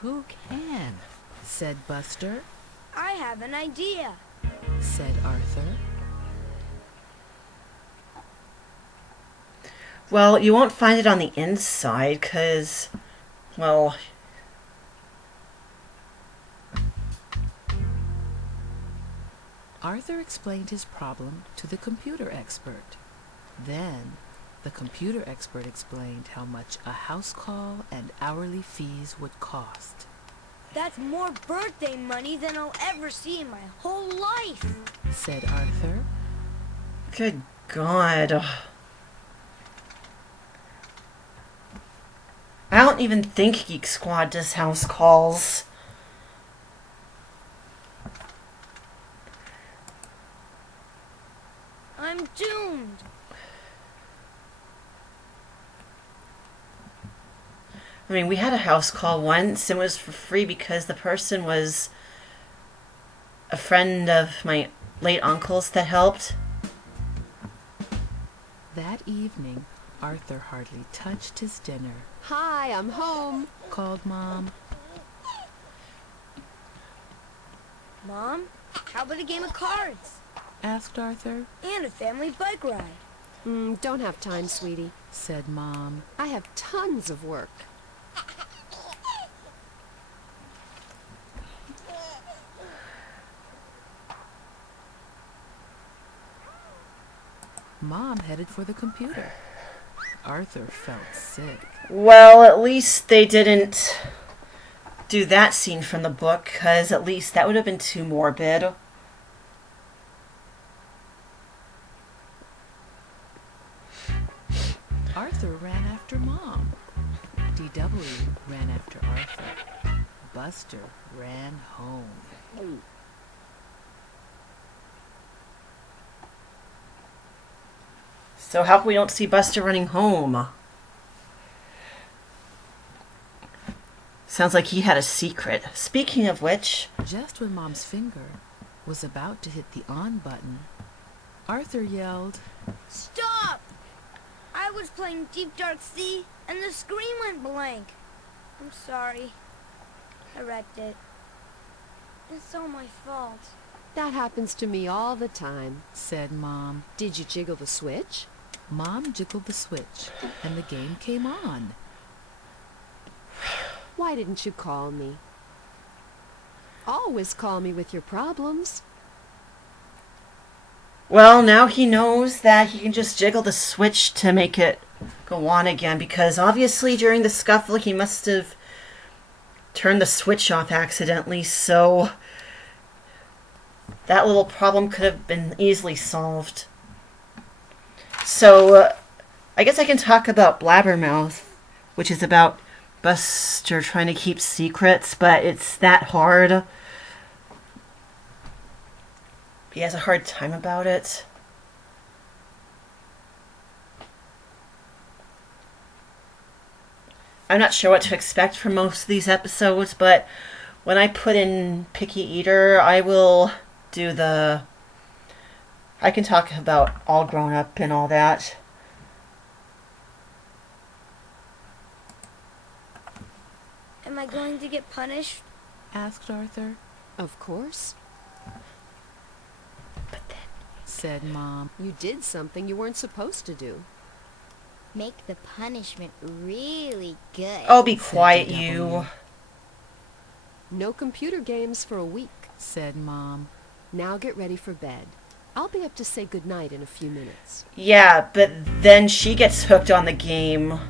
who can? Said Buster. I have an idea, said Arthur. Well, you won't find it on the inside, 'cause, well... Arthur explained his problem to the computer expert. Then, the computer expert explained how much a house call and hourly fees would cost. That's more birthday money than I'll ever see in my whole life, said Arthur. Good God. I don't even think Geek Squad does house calls. I'm doomed. I mean, we had a house call once and it was for free because the person was a friend of my late uncle's that helped. That evening, Arthur hardly touched his dinner. Hi, I'm home, called Mom. Mom, how about a game of cards? Asked Arthur. And a family bike ride. Don't have time, sweetie, said Mom. I have tons of work. Mom headed for the computer. Arthur felt sick. Well, at least they didn't do that scene from the book, because at least that would have been too morbid. Arthur ran after Mom. D.W. ran after Arthur. Buster ran home. So how come we don't see Buster running home? Sounds like he had a secret. Speaking of which... Just when Mom's finger was about to hit the on button, Arthur yelled, Stop! I was playing Deep Dark Sea, and the screen went blank. I'm sorry. I wrecked it. It's all my fault. That happens to me all the time, said Mom. Did you jiggle the switch? Mom jiggled the switch, and the game came on. Why didn't you call me? Always call me with your problems. Well, now he knows that he can just jiggle the switch to make it go on again, because obviously during the scuffle he must have turned the switch off accidentally, so that little problem could have been easily solved. So, I guess I can talk about Blabbermouth, which is about Buster trying to keep secrets, but it's that hard. He has a hard time about it. I'm not sure what to expect from most of these episodes, but when I put in Picky Eater, I will do the... I can talk about All Grown Up and all that. Am I going to get punished? Asked Arthur. Of course. Said Mom. You did something you weren't supposed to do. Make the punishment really good. Oh, be quiet, you. No computer games for a week, said Mom. Now get ready for bed. I'll be up to say goodnight in a few minutes. Yeah, but then she gets hooked on the game.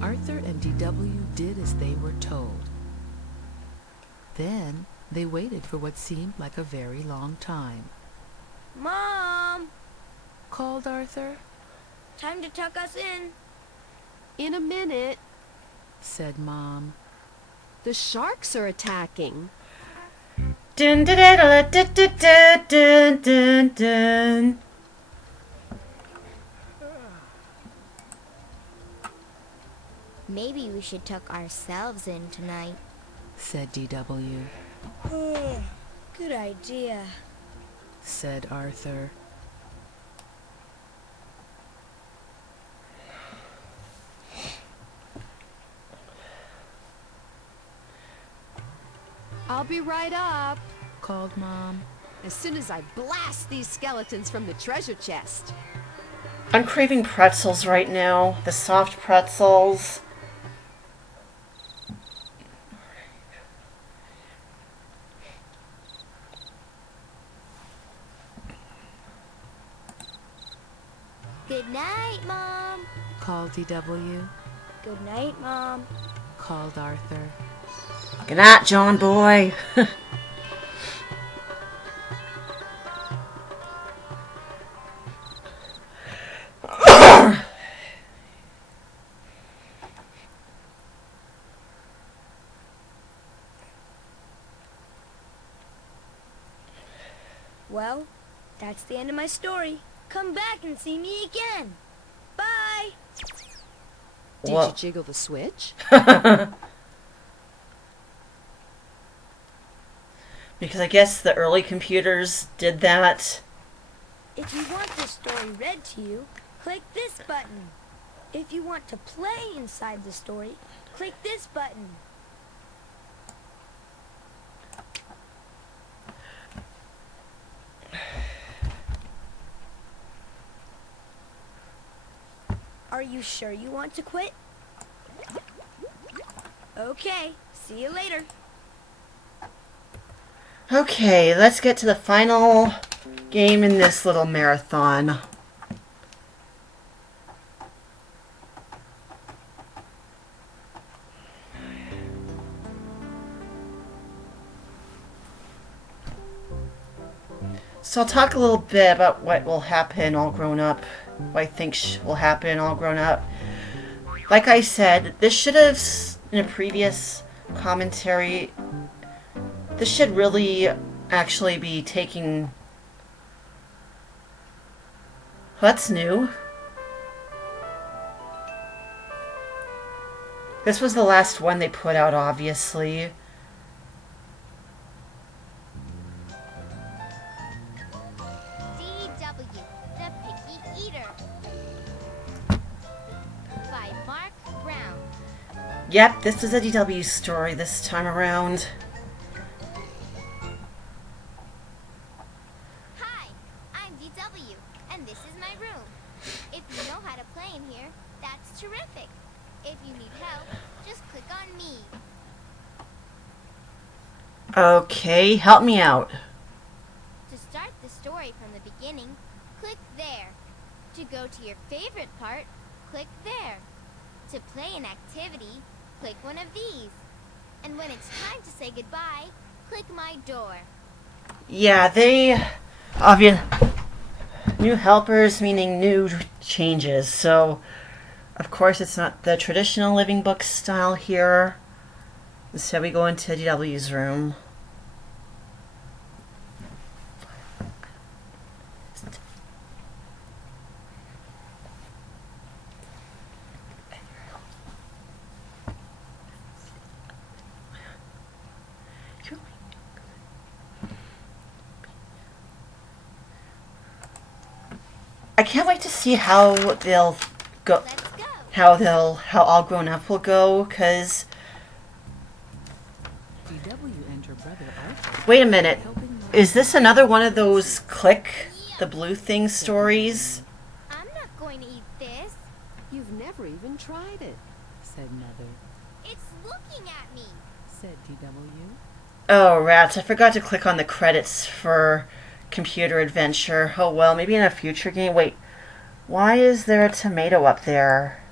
Arthur and DW did as they were told. Then they waited for what seemed like a very long time. Mom! Called Arthur. Time to tuck us in. In a minute, said Mom. The sharks are attacking. Dun dun dun dun dun dun dun dun. Maybe we should tuck ourselves in tonight, said DW. Good idea, said Arthur. I'll be right up, called Mom. As soon as I blast these skeletons from the treasure chest. I'm craving pretzels right now. The soft pretzels. Good night, Mom. Called DW. Good night, Mom. Called Arthur. Good night, John boy. Well, that's the end of my story. Come back and see me again. Bye! Did you jiggle the switch? Because I guess the early computers did that. If you want this story read to you, click this button. If you want to play inside the story, click this button. Are you sure you want to quit? Okay, see you later. Okay, let's get to the final game in this little marathon. So I'll talk a little bit about what will happen all grown up. What I think will happen all grown up. Like I said, this should have, in a previous commentary, this should really actually be taking... That's new. This was the last one they put out, obviously. DW, The Picky Eater. By Mark Brown. Yep, this is a DW story this time around. Hi, I'm DW, and this is my room. If you know how to play in here, that's terrific. If you need help, just click on me. Okay, help me out. To start the story from the beginning, click there. To go to your favorite part, click there. To play an activity, click one of these. And when it's time to say goodbye, click my door. Yeah, they... obvious... New helpers meaning new changes, so... Of course, it's not the traditional living book style here. Instead, we go into DW's room. I can't wait to see how they'll go. How All Grown Up will go, because... Wait a minute. Is this another one of those Click the Blue Thing stories? I'm not going to eat this. You've never even tried it, said Mother. It's looking at me, said DW. Oh, rats. I forgot to click on the credits for Computer Adventure. Oh well, maybe in a future game. Wait, why is there a tomato up there?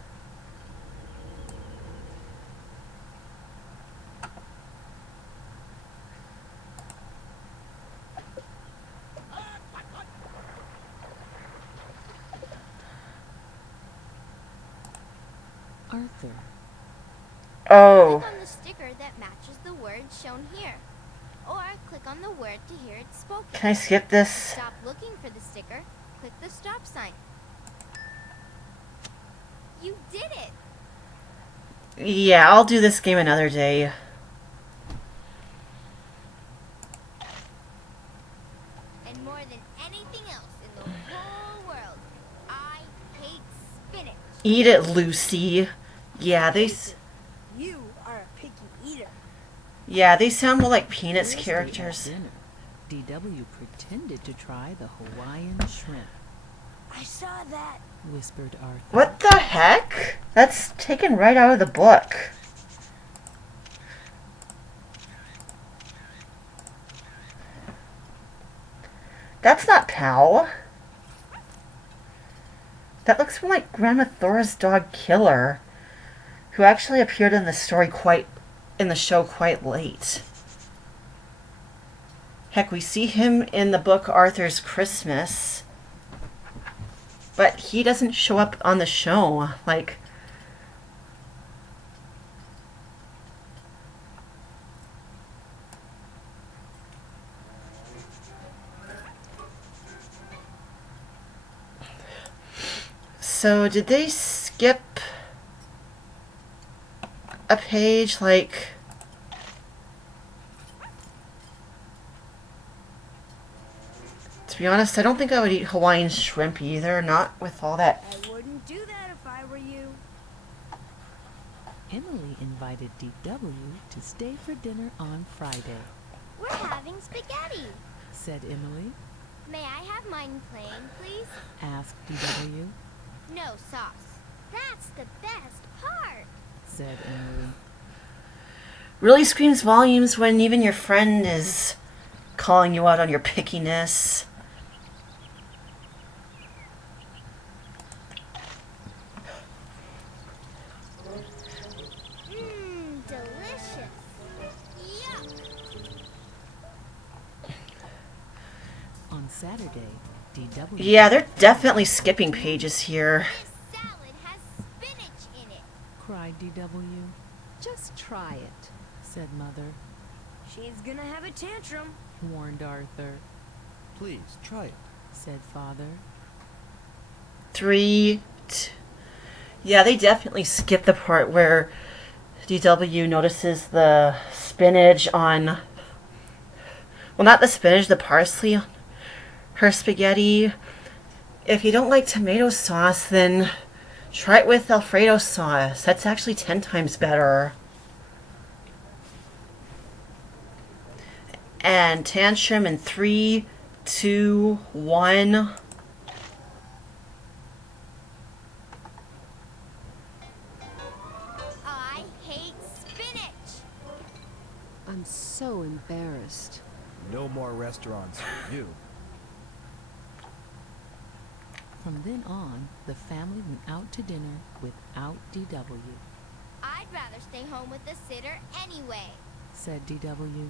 Arthur. Oh. Click on the sticker that matches the word shown here. Or click on the word to hear it spoken. Can I skip this? Stop looking for the sticker. Click the stop sign. You did it! Yeah, I'll do this game another day. And more than anything else in the whole world, I hate spinach. Eat it, Lucy. Yeah, You are a picky eater. Yeah, they sound more like Peanuts characters. DW pretended to try the Hawaiian shrimp. I saw that, whispered Arthur. What the heck? That's taken right out of the book. That's not Pal. That looks more like Grandma Thora's dog Killer, who actually appeared in the show quite late. Heck, we see him in the book Arthur's Christmas, but he doesn't show up on the show. Like, so did they skip a page? Like, to be honest, I don't think I would eat Hawaiian shrimp either, not with all that. I wouldn't do that if I were you. Emily invited DW to stay for dinner on Friday. We're having spaghetti, said Emily. May I have mine plain, please? Asked DW. No sauce. That's the best part, said Emily. Really screams volumes when even your friend is calling you out on your pickiness. Delicious. Yuck. On Saturday, DW... Yeah, they're definitely skipping pages here. This salad has spinach in it. cried DW. Just try it. Said Mother. She's gonna have a tantrum, Warned Arthur. Please, try it. Said Father. 3, yeah, they definitely skipped the part where DW notices the spinach on, well, not the spinach, the parsley on her spaghetti. If you don't like tomato sauce, then try it with Alfredo sauce. That's actually 10 times better. And tantrum in 3, 2, 1. I hate spinach. I'm so embarrassed. No more restaurants for you. From then on, the family went out to dinner without DW. I'd rather stay home with the sitter anyway. Said DW.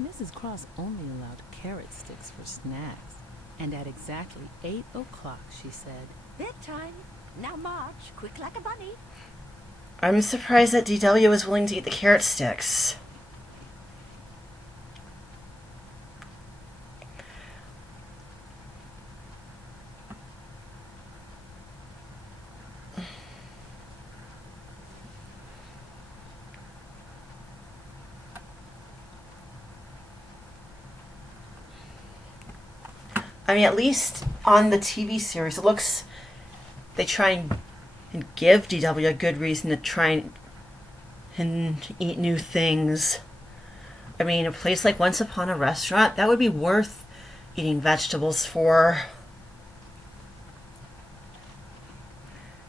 Mrs. Cross only allowed carrot sticks for snacks. And at exactly 8 o'clock, she said, Bedtime. Now march, quick like a bunny. I'm surprised that DW was willing to eat the carrot sticks. I mean, at least on the TV series, it looks, they try and give DW a good reason to try and eat new things. I mean, a place like Once Upon a Restaurant, that would be worth eating vegetables for.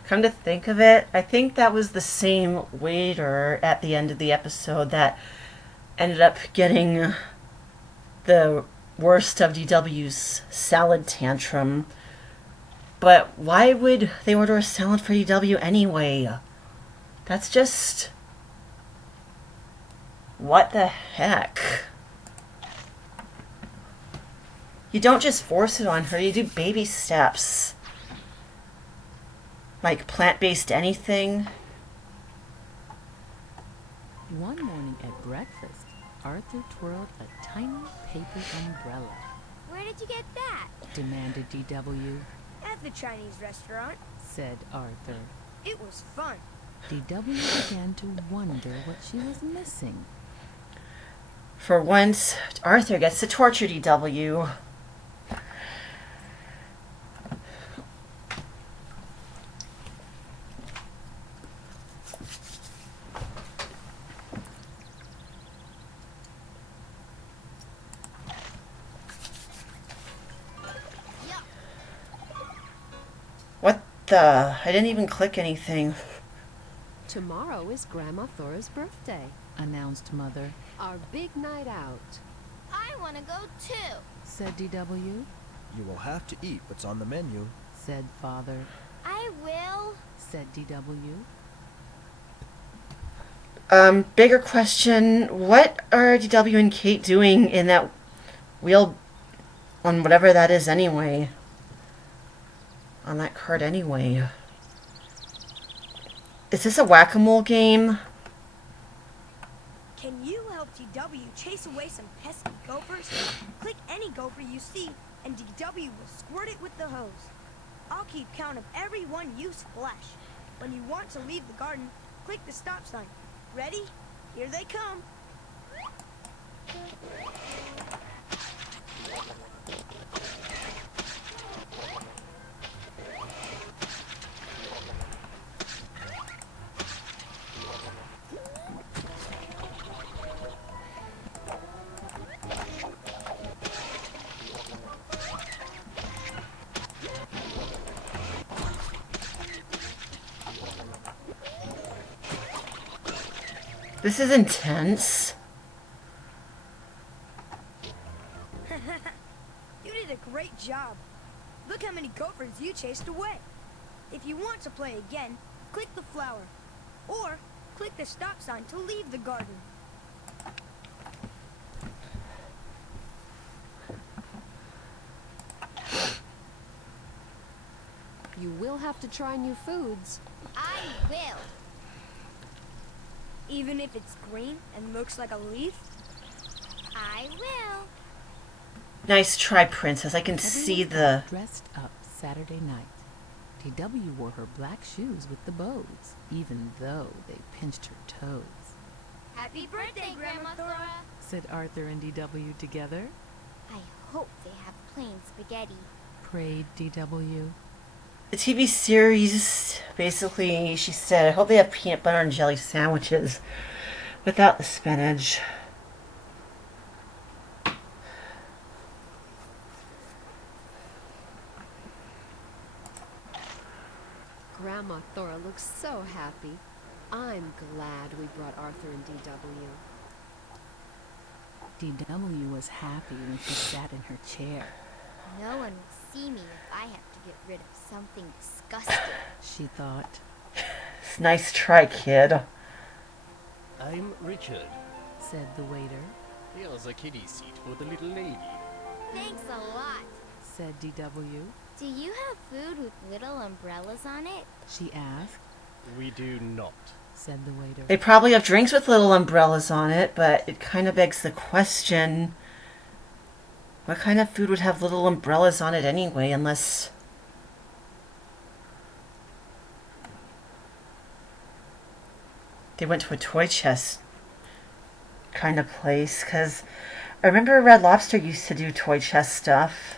Come to think of it, I think that was the same waiter at the end of the episode that ended up getting the worst of DW's salad tantrum. But why would they order a salad for DW anyway? That's just... what the heck? You don't just force it on her, you do baby steps. Like plant-based anything. One morning at breakfast, Arthur twirled a tiny paper umbrella. Where did you get that? Demanded DW. At the Chinese restaurant. Said Arthur. It was fun. DW began to wonder what she was missing. For once, Arthur gets to torture DW. What the? I didn't even click anything. Tomorrow is Grandma Thora's birthday. Announced Mother. Our big night out. I want to go too. Said DW. You will have to eat what's on the menu. Said Father. I will. Said DW. Bigger question. What are DW and Kate doing in that wheel on whatever that is anyway? On that card anyway. Is this a whack-a-mole game? Can you help DW chase away some pesky gophers? Click any gopher you see, and DW will squirt it with the hose. I'll keep count of every one you splash. When you want to leave the garden, click the stop sign. Ready? Here they come. This is intense. You did a great job. Look how many gophers you chased away. If you want to play again, click the flower. Or click the stop sign to leave the garden. You will have to try new foods. I will. Even if it's green and looks like a leaf? I will. Nice try, Princess. I can see the... dressed up Saturday night. DW wore her black shoes with the bows, even though they pinched her toes. Happy birthday, Grandma Thora. Said Arthur and DW together. I hope they have plain spaghetti. Prayed DW. The TV series, basically, she said, I hope they have peanut butter and jelly sandwiches without the spinach. Grandma Thora looks so happy. I'm glad we brought Arthur and DW. DW was happy when she sat in her chair. No one will see me if I have to get rid of something disgusting. She thought. Nice try, kid. I'm Richard, said the waiter. Here's a kiddie seat for the little lady. Thanks a lot, said DW. Do you have food with little umbrellas on it? She asked. We do not, said the waiter. They probably have drinks with little umbrellas on it, but it kind of begs the question, what kind of food would have little umbrellas on it anyway, unless... they went to a toy chest kind of place, because I remember Red Lobster used to do toy chest stuff.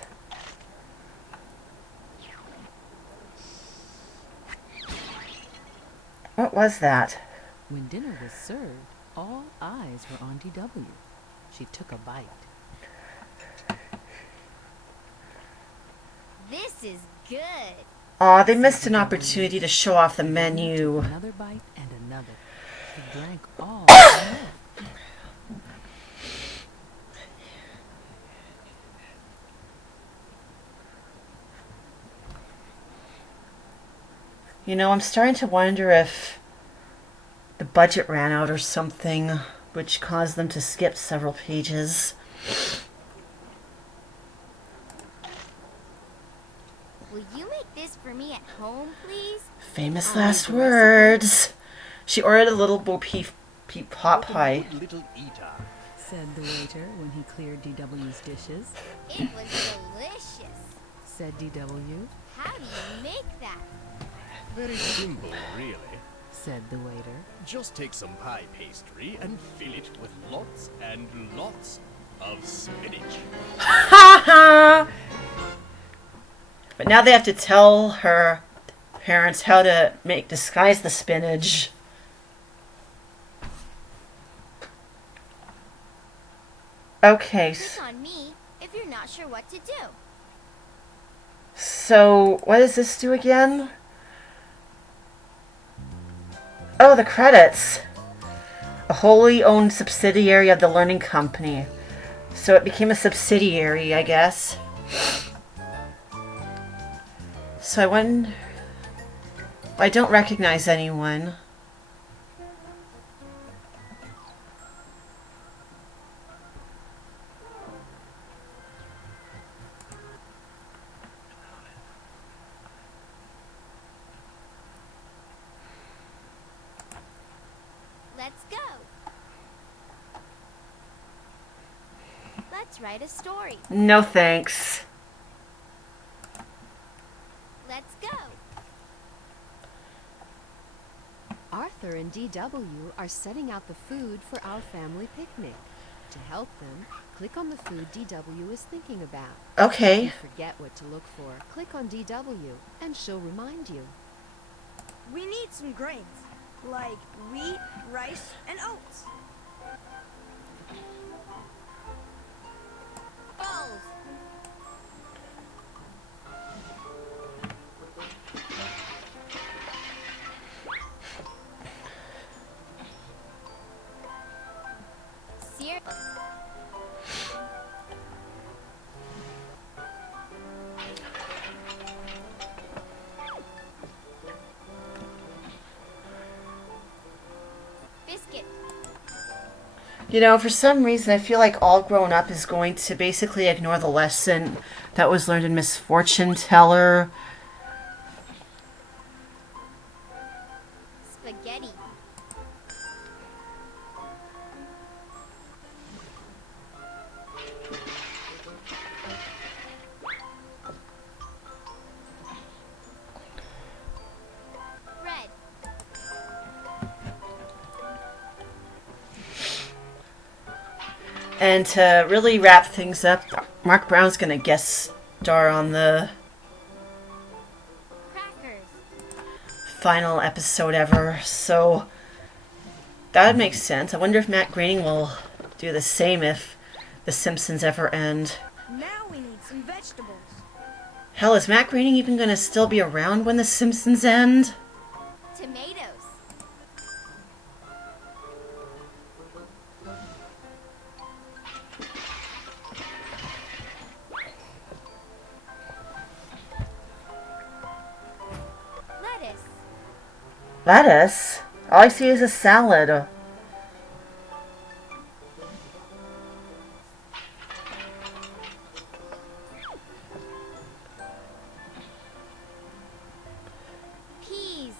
What was that? When dinner was served, all eyes were on DW. She took a bite. This is good. Aw, they missed an opportunity to show off the menu. Another bite and another. She drank all the milk. You know, I'm starting to wonder if the budget ran out or something, which caused them to skip several pages. Will you make this for me at home, please? Famous last words. She ordered a little Bo Peep pot pie. Little eater, said the waiter when he cleared DW's dishes. It was delicious, said DW. How do you make that? Very simple, really, said the waiter. Just take some pie pastry and fill it with lots and lots of spinach. Ha ha! But now they have to tell her parents how to disguise the spinach. Okay. Click on me if you're not sure what to do. So, what does this do again? Oh, the credits. A wholly owned subsidiary of the Learning Company. So it became a subsidiary, I guess. So I don't recognize anyone. Let's go. Let's write a story. No thanks. Let's go. Arthur and DW are setting out the food for our family picnic. To help them, click on the food DW is thinking about. Okay. If you forget what to look for, click on DW and she'll remind you. We need some grains, like wheat, rice, and oats. Balls. Cereal. Biscuit. You know, for some reason, I feel like All Grown Up is going to basically ignore the lesson that was learned in Miss Fortune Teller. Spaghetti. And to really wrap things up, Mark Brown's gonna guest star on the final episode ever, so that would make sense. I wonder if Matt Groening will do the same if The Simpsons ever end. Now we need some vegetables. Hell, is Matt Groening even gonna still be around when The Simpsons end? Tomatoes. Lettuce. Lettuce? All I see is a salad. Peas.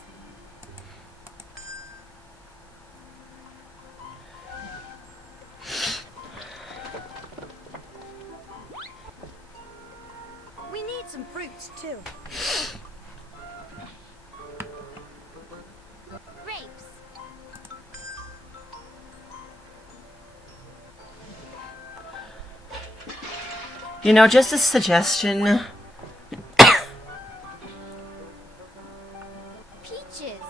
We need some fruits too. Grapes. You know, just a suggestion. Peaches.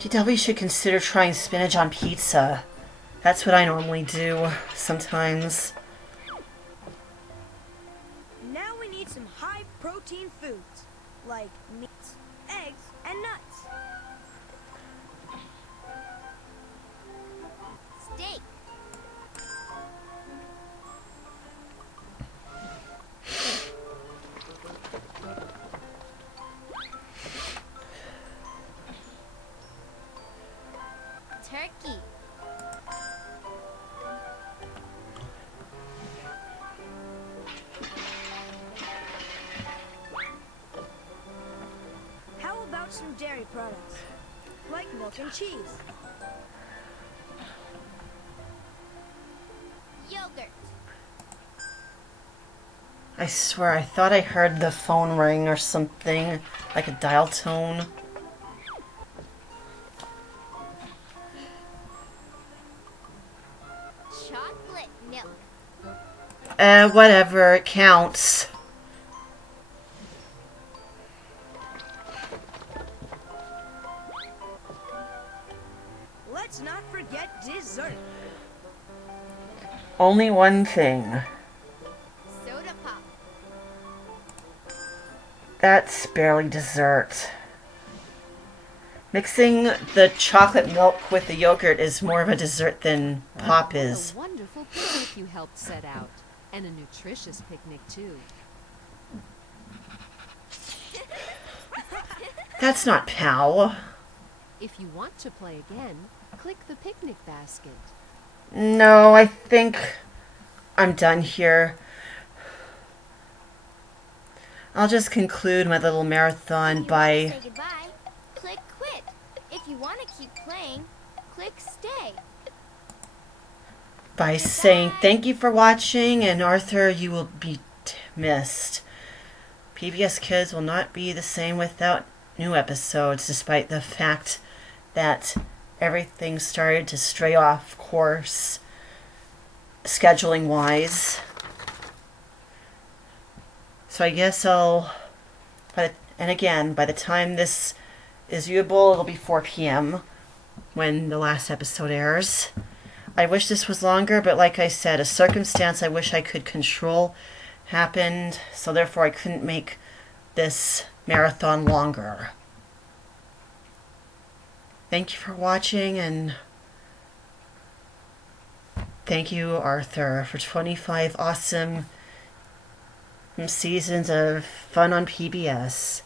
DW should consider trying spinach on pizza. That's what I normally do sometimes. Now we need some high-protein foods, like meats, eggs, and nuts. Steak. Turkey. How about some dairy products, like milk and cheese? Yogurt. I swear, I thought I heard the phone ring or something, like a dial tone. Chocolate milk. Whatever, it counts. Let's not forget dessert. Only one thing. Soda pop. That's barely dessert. Mixing the chocolate milk with the yogurt is more of a dessert than pop is. What a wonderful picnic you helped set out. And a nutritious picnic, too. That's not POW. If you want to play again, click the picnic basket. No, I think I'm done here. I'll just conclude my little marathon by... Say goodbye. Click quit. If you want to keep playing, click stay. by saying thank you for watching, and Arthur, you will be missed. PBS Kids will not be the same without new episodes, despite the fact that everything started to stray off course scheduling wise. So I guess and again, by the time this is viewable, it'll be 4 p.m. when the last episode airs. I wish this was longer, but like I said, a circumstance I wish I could control happened, so therefore I couldn't make this marathon longer. Thank you for watching, and thank you, Arthur, for 25 awesome seasons of fun on PBS.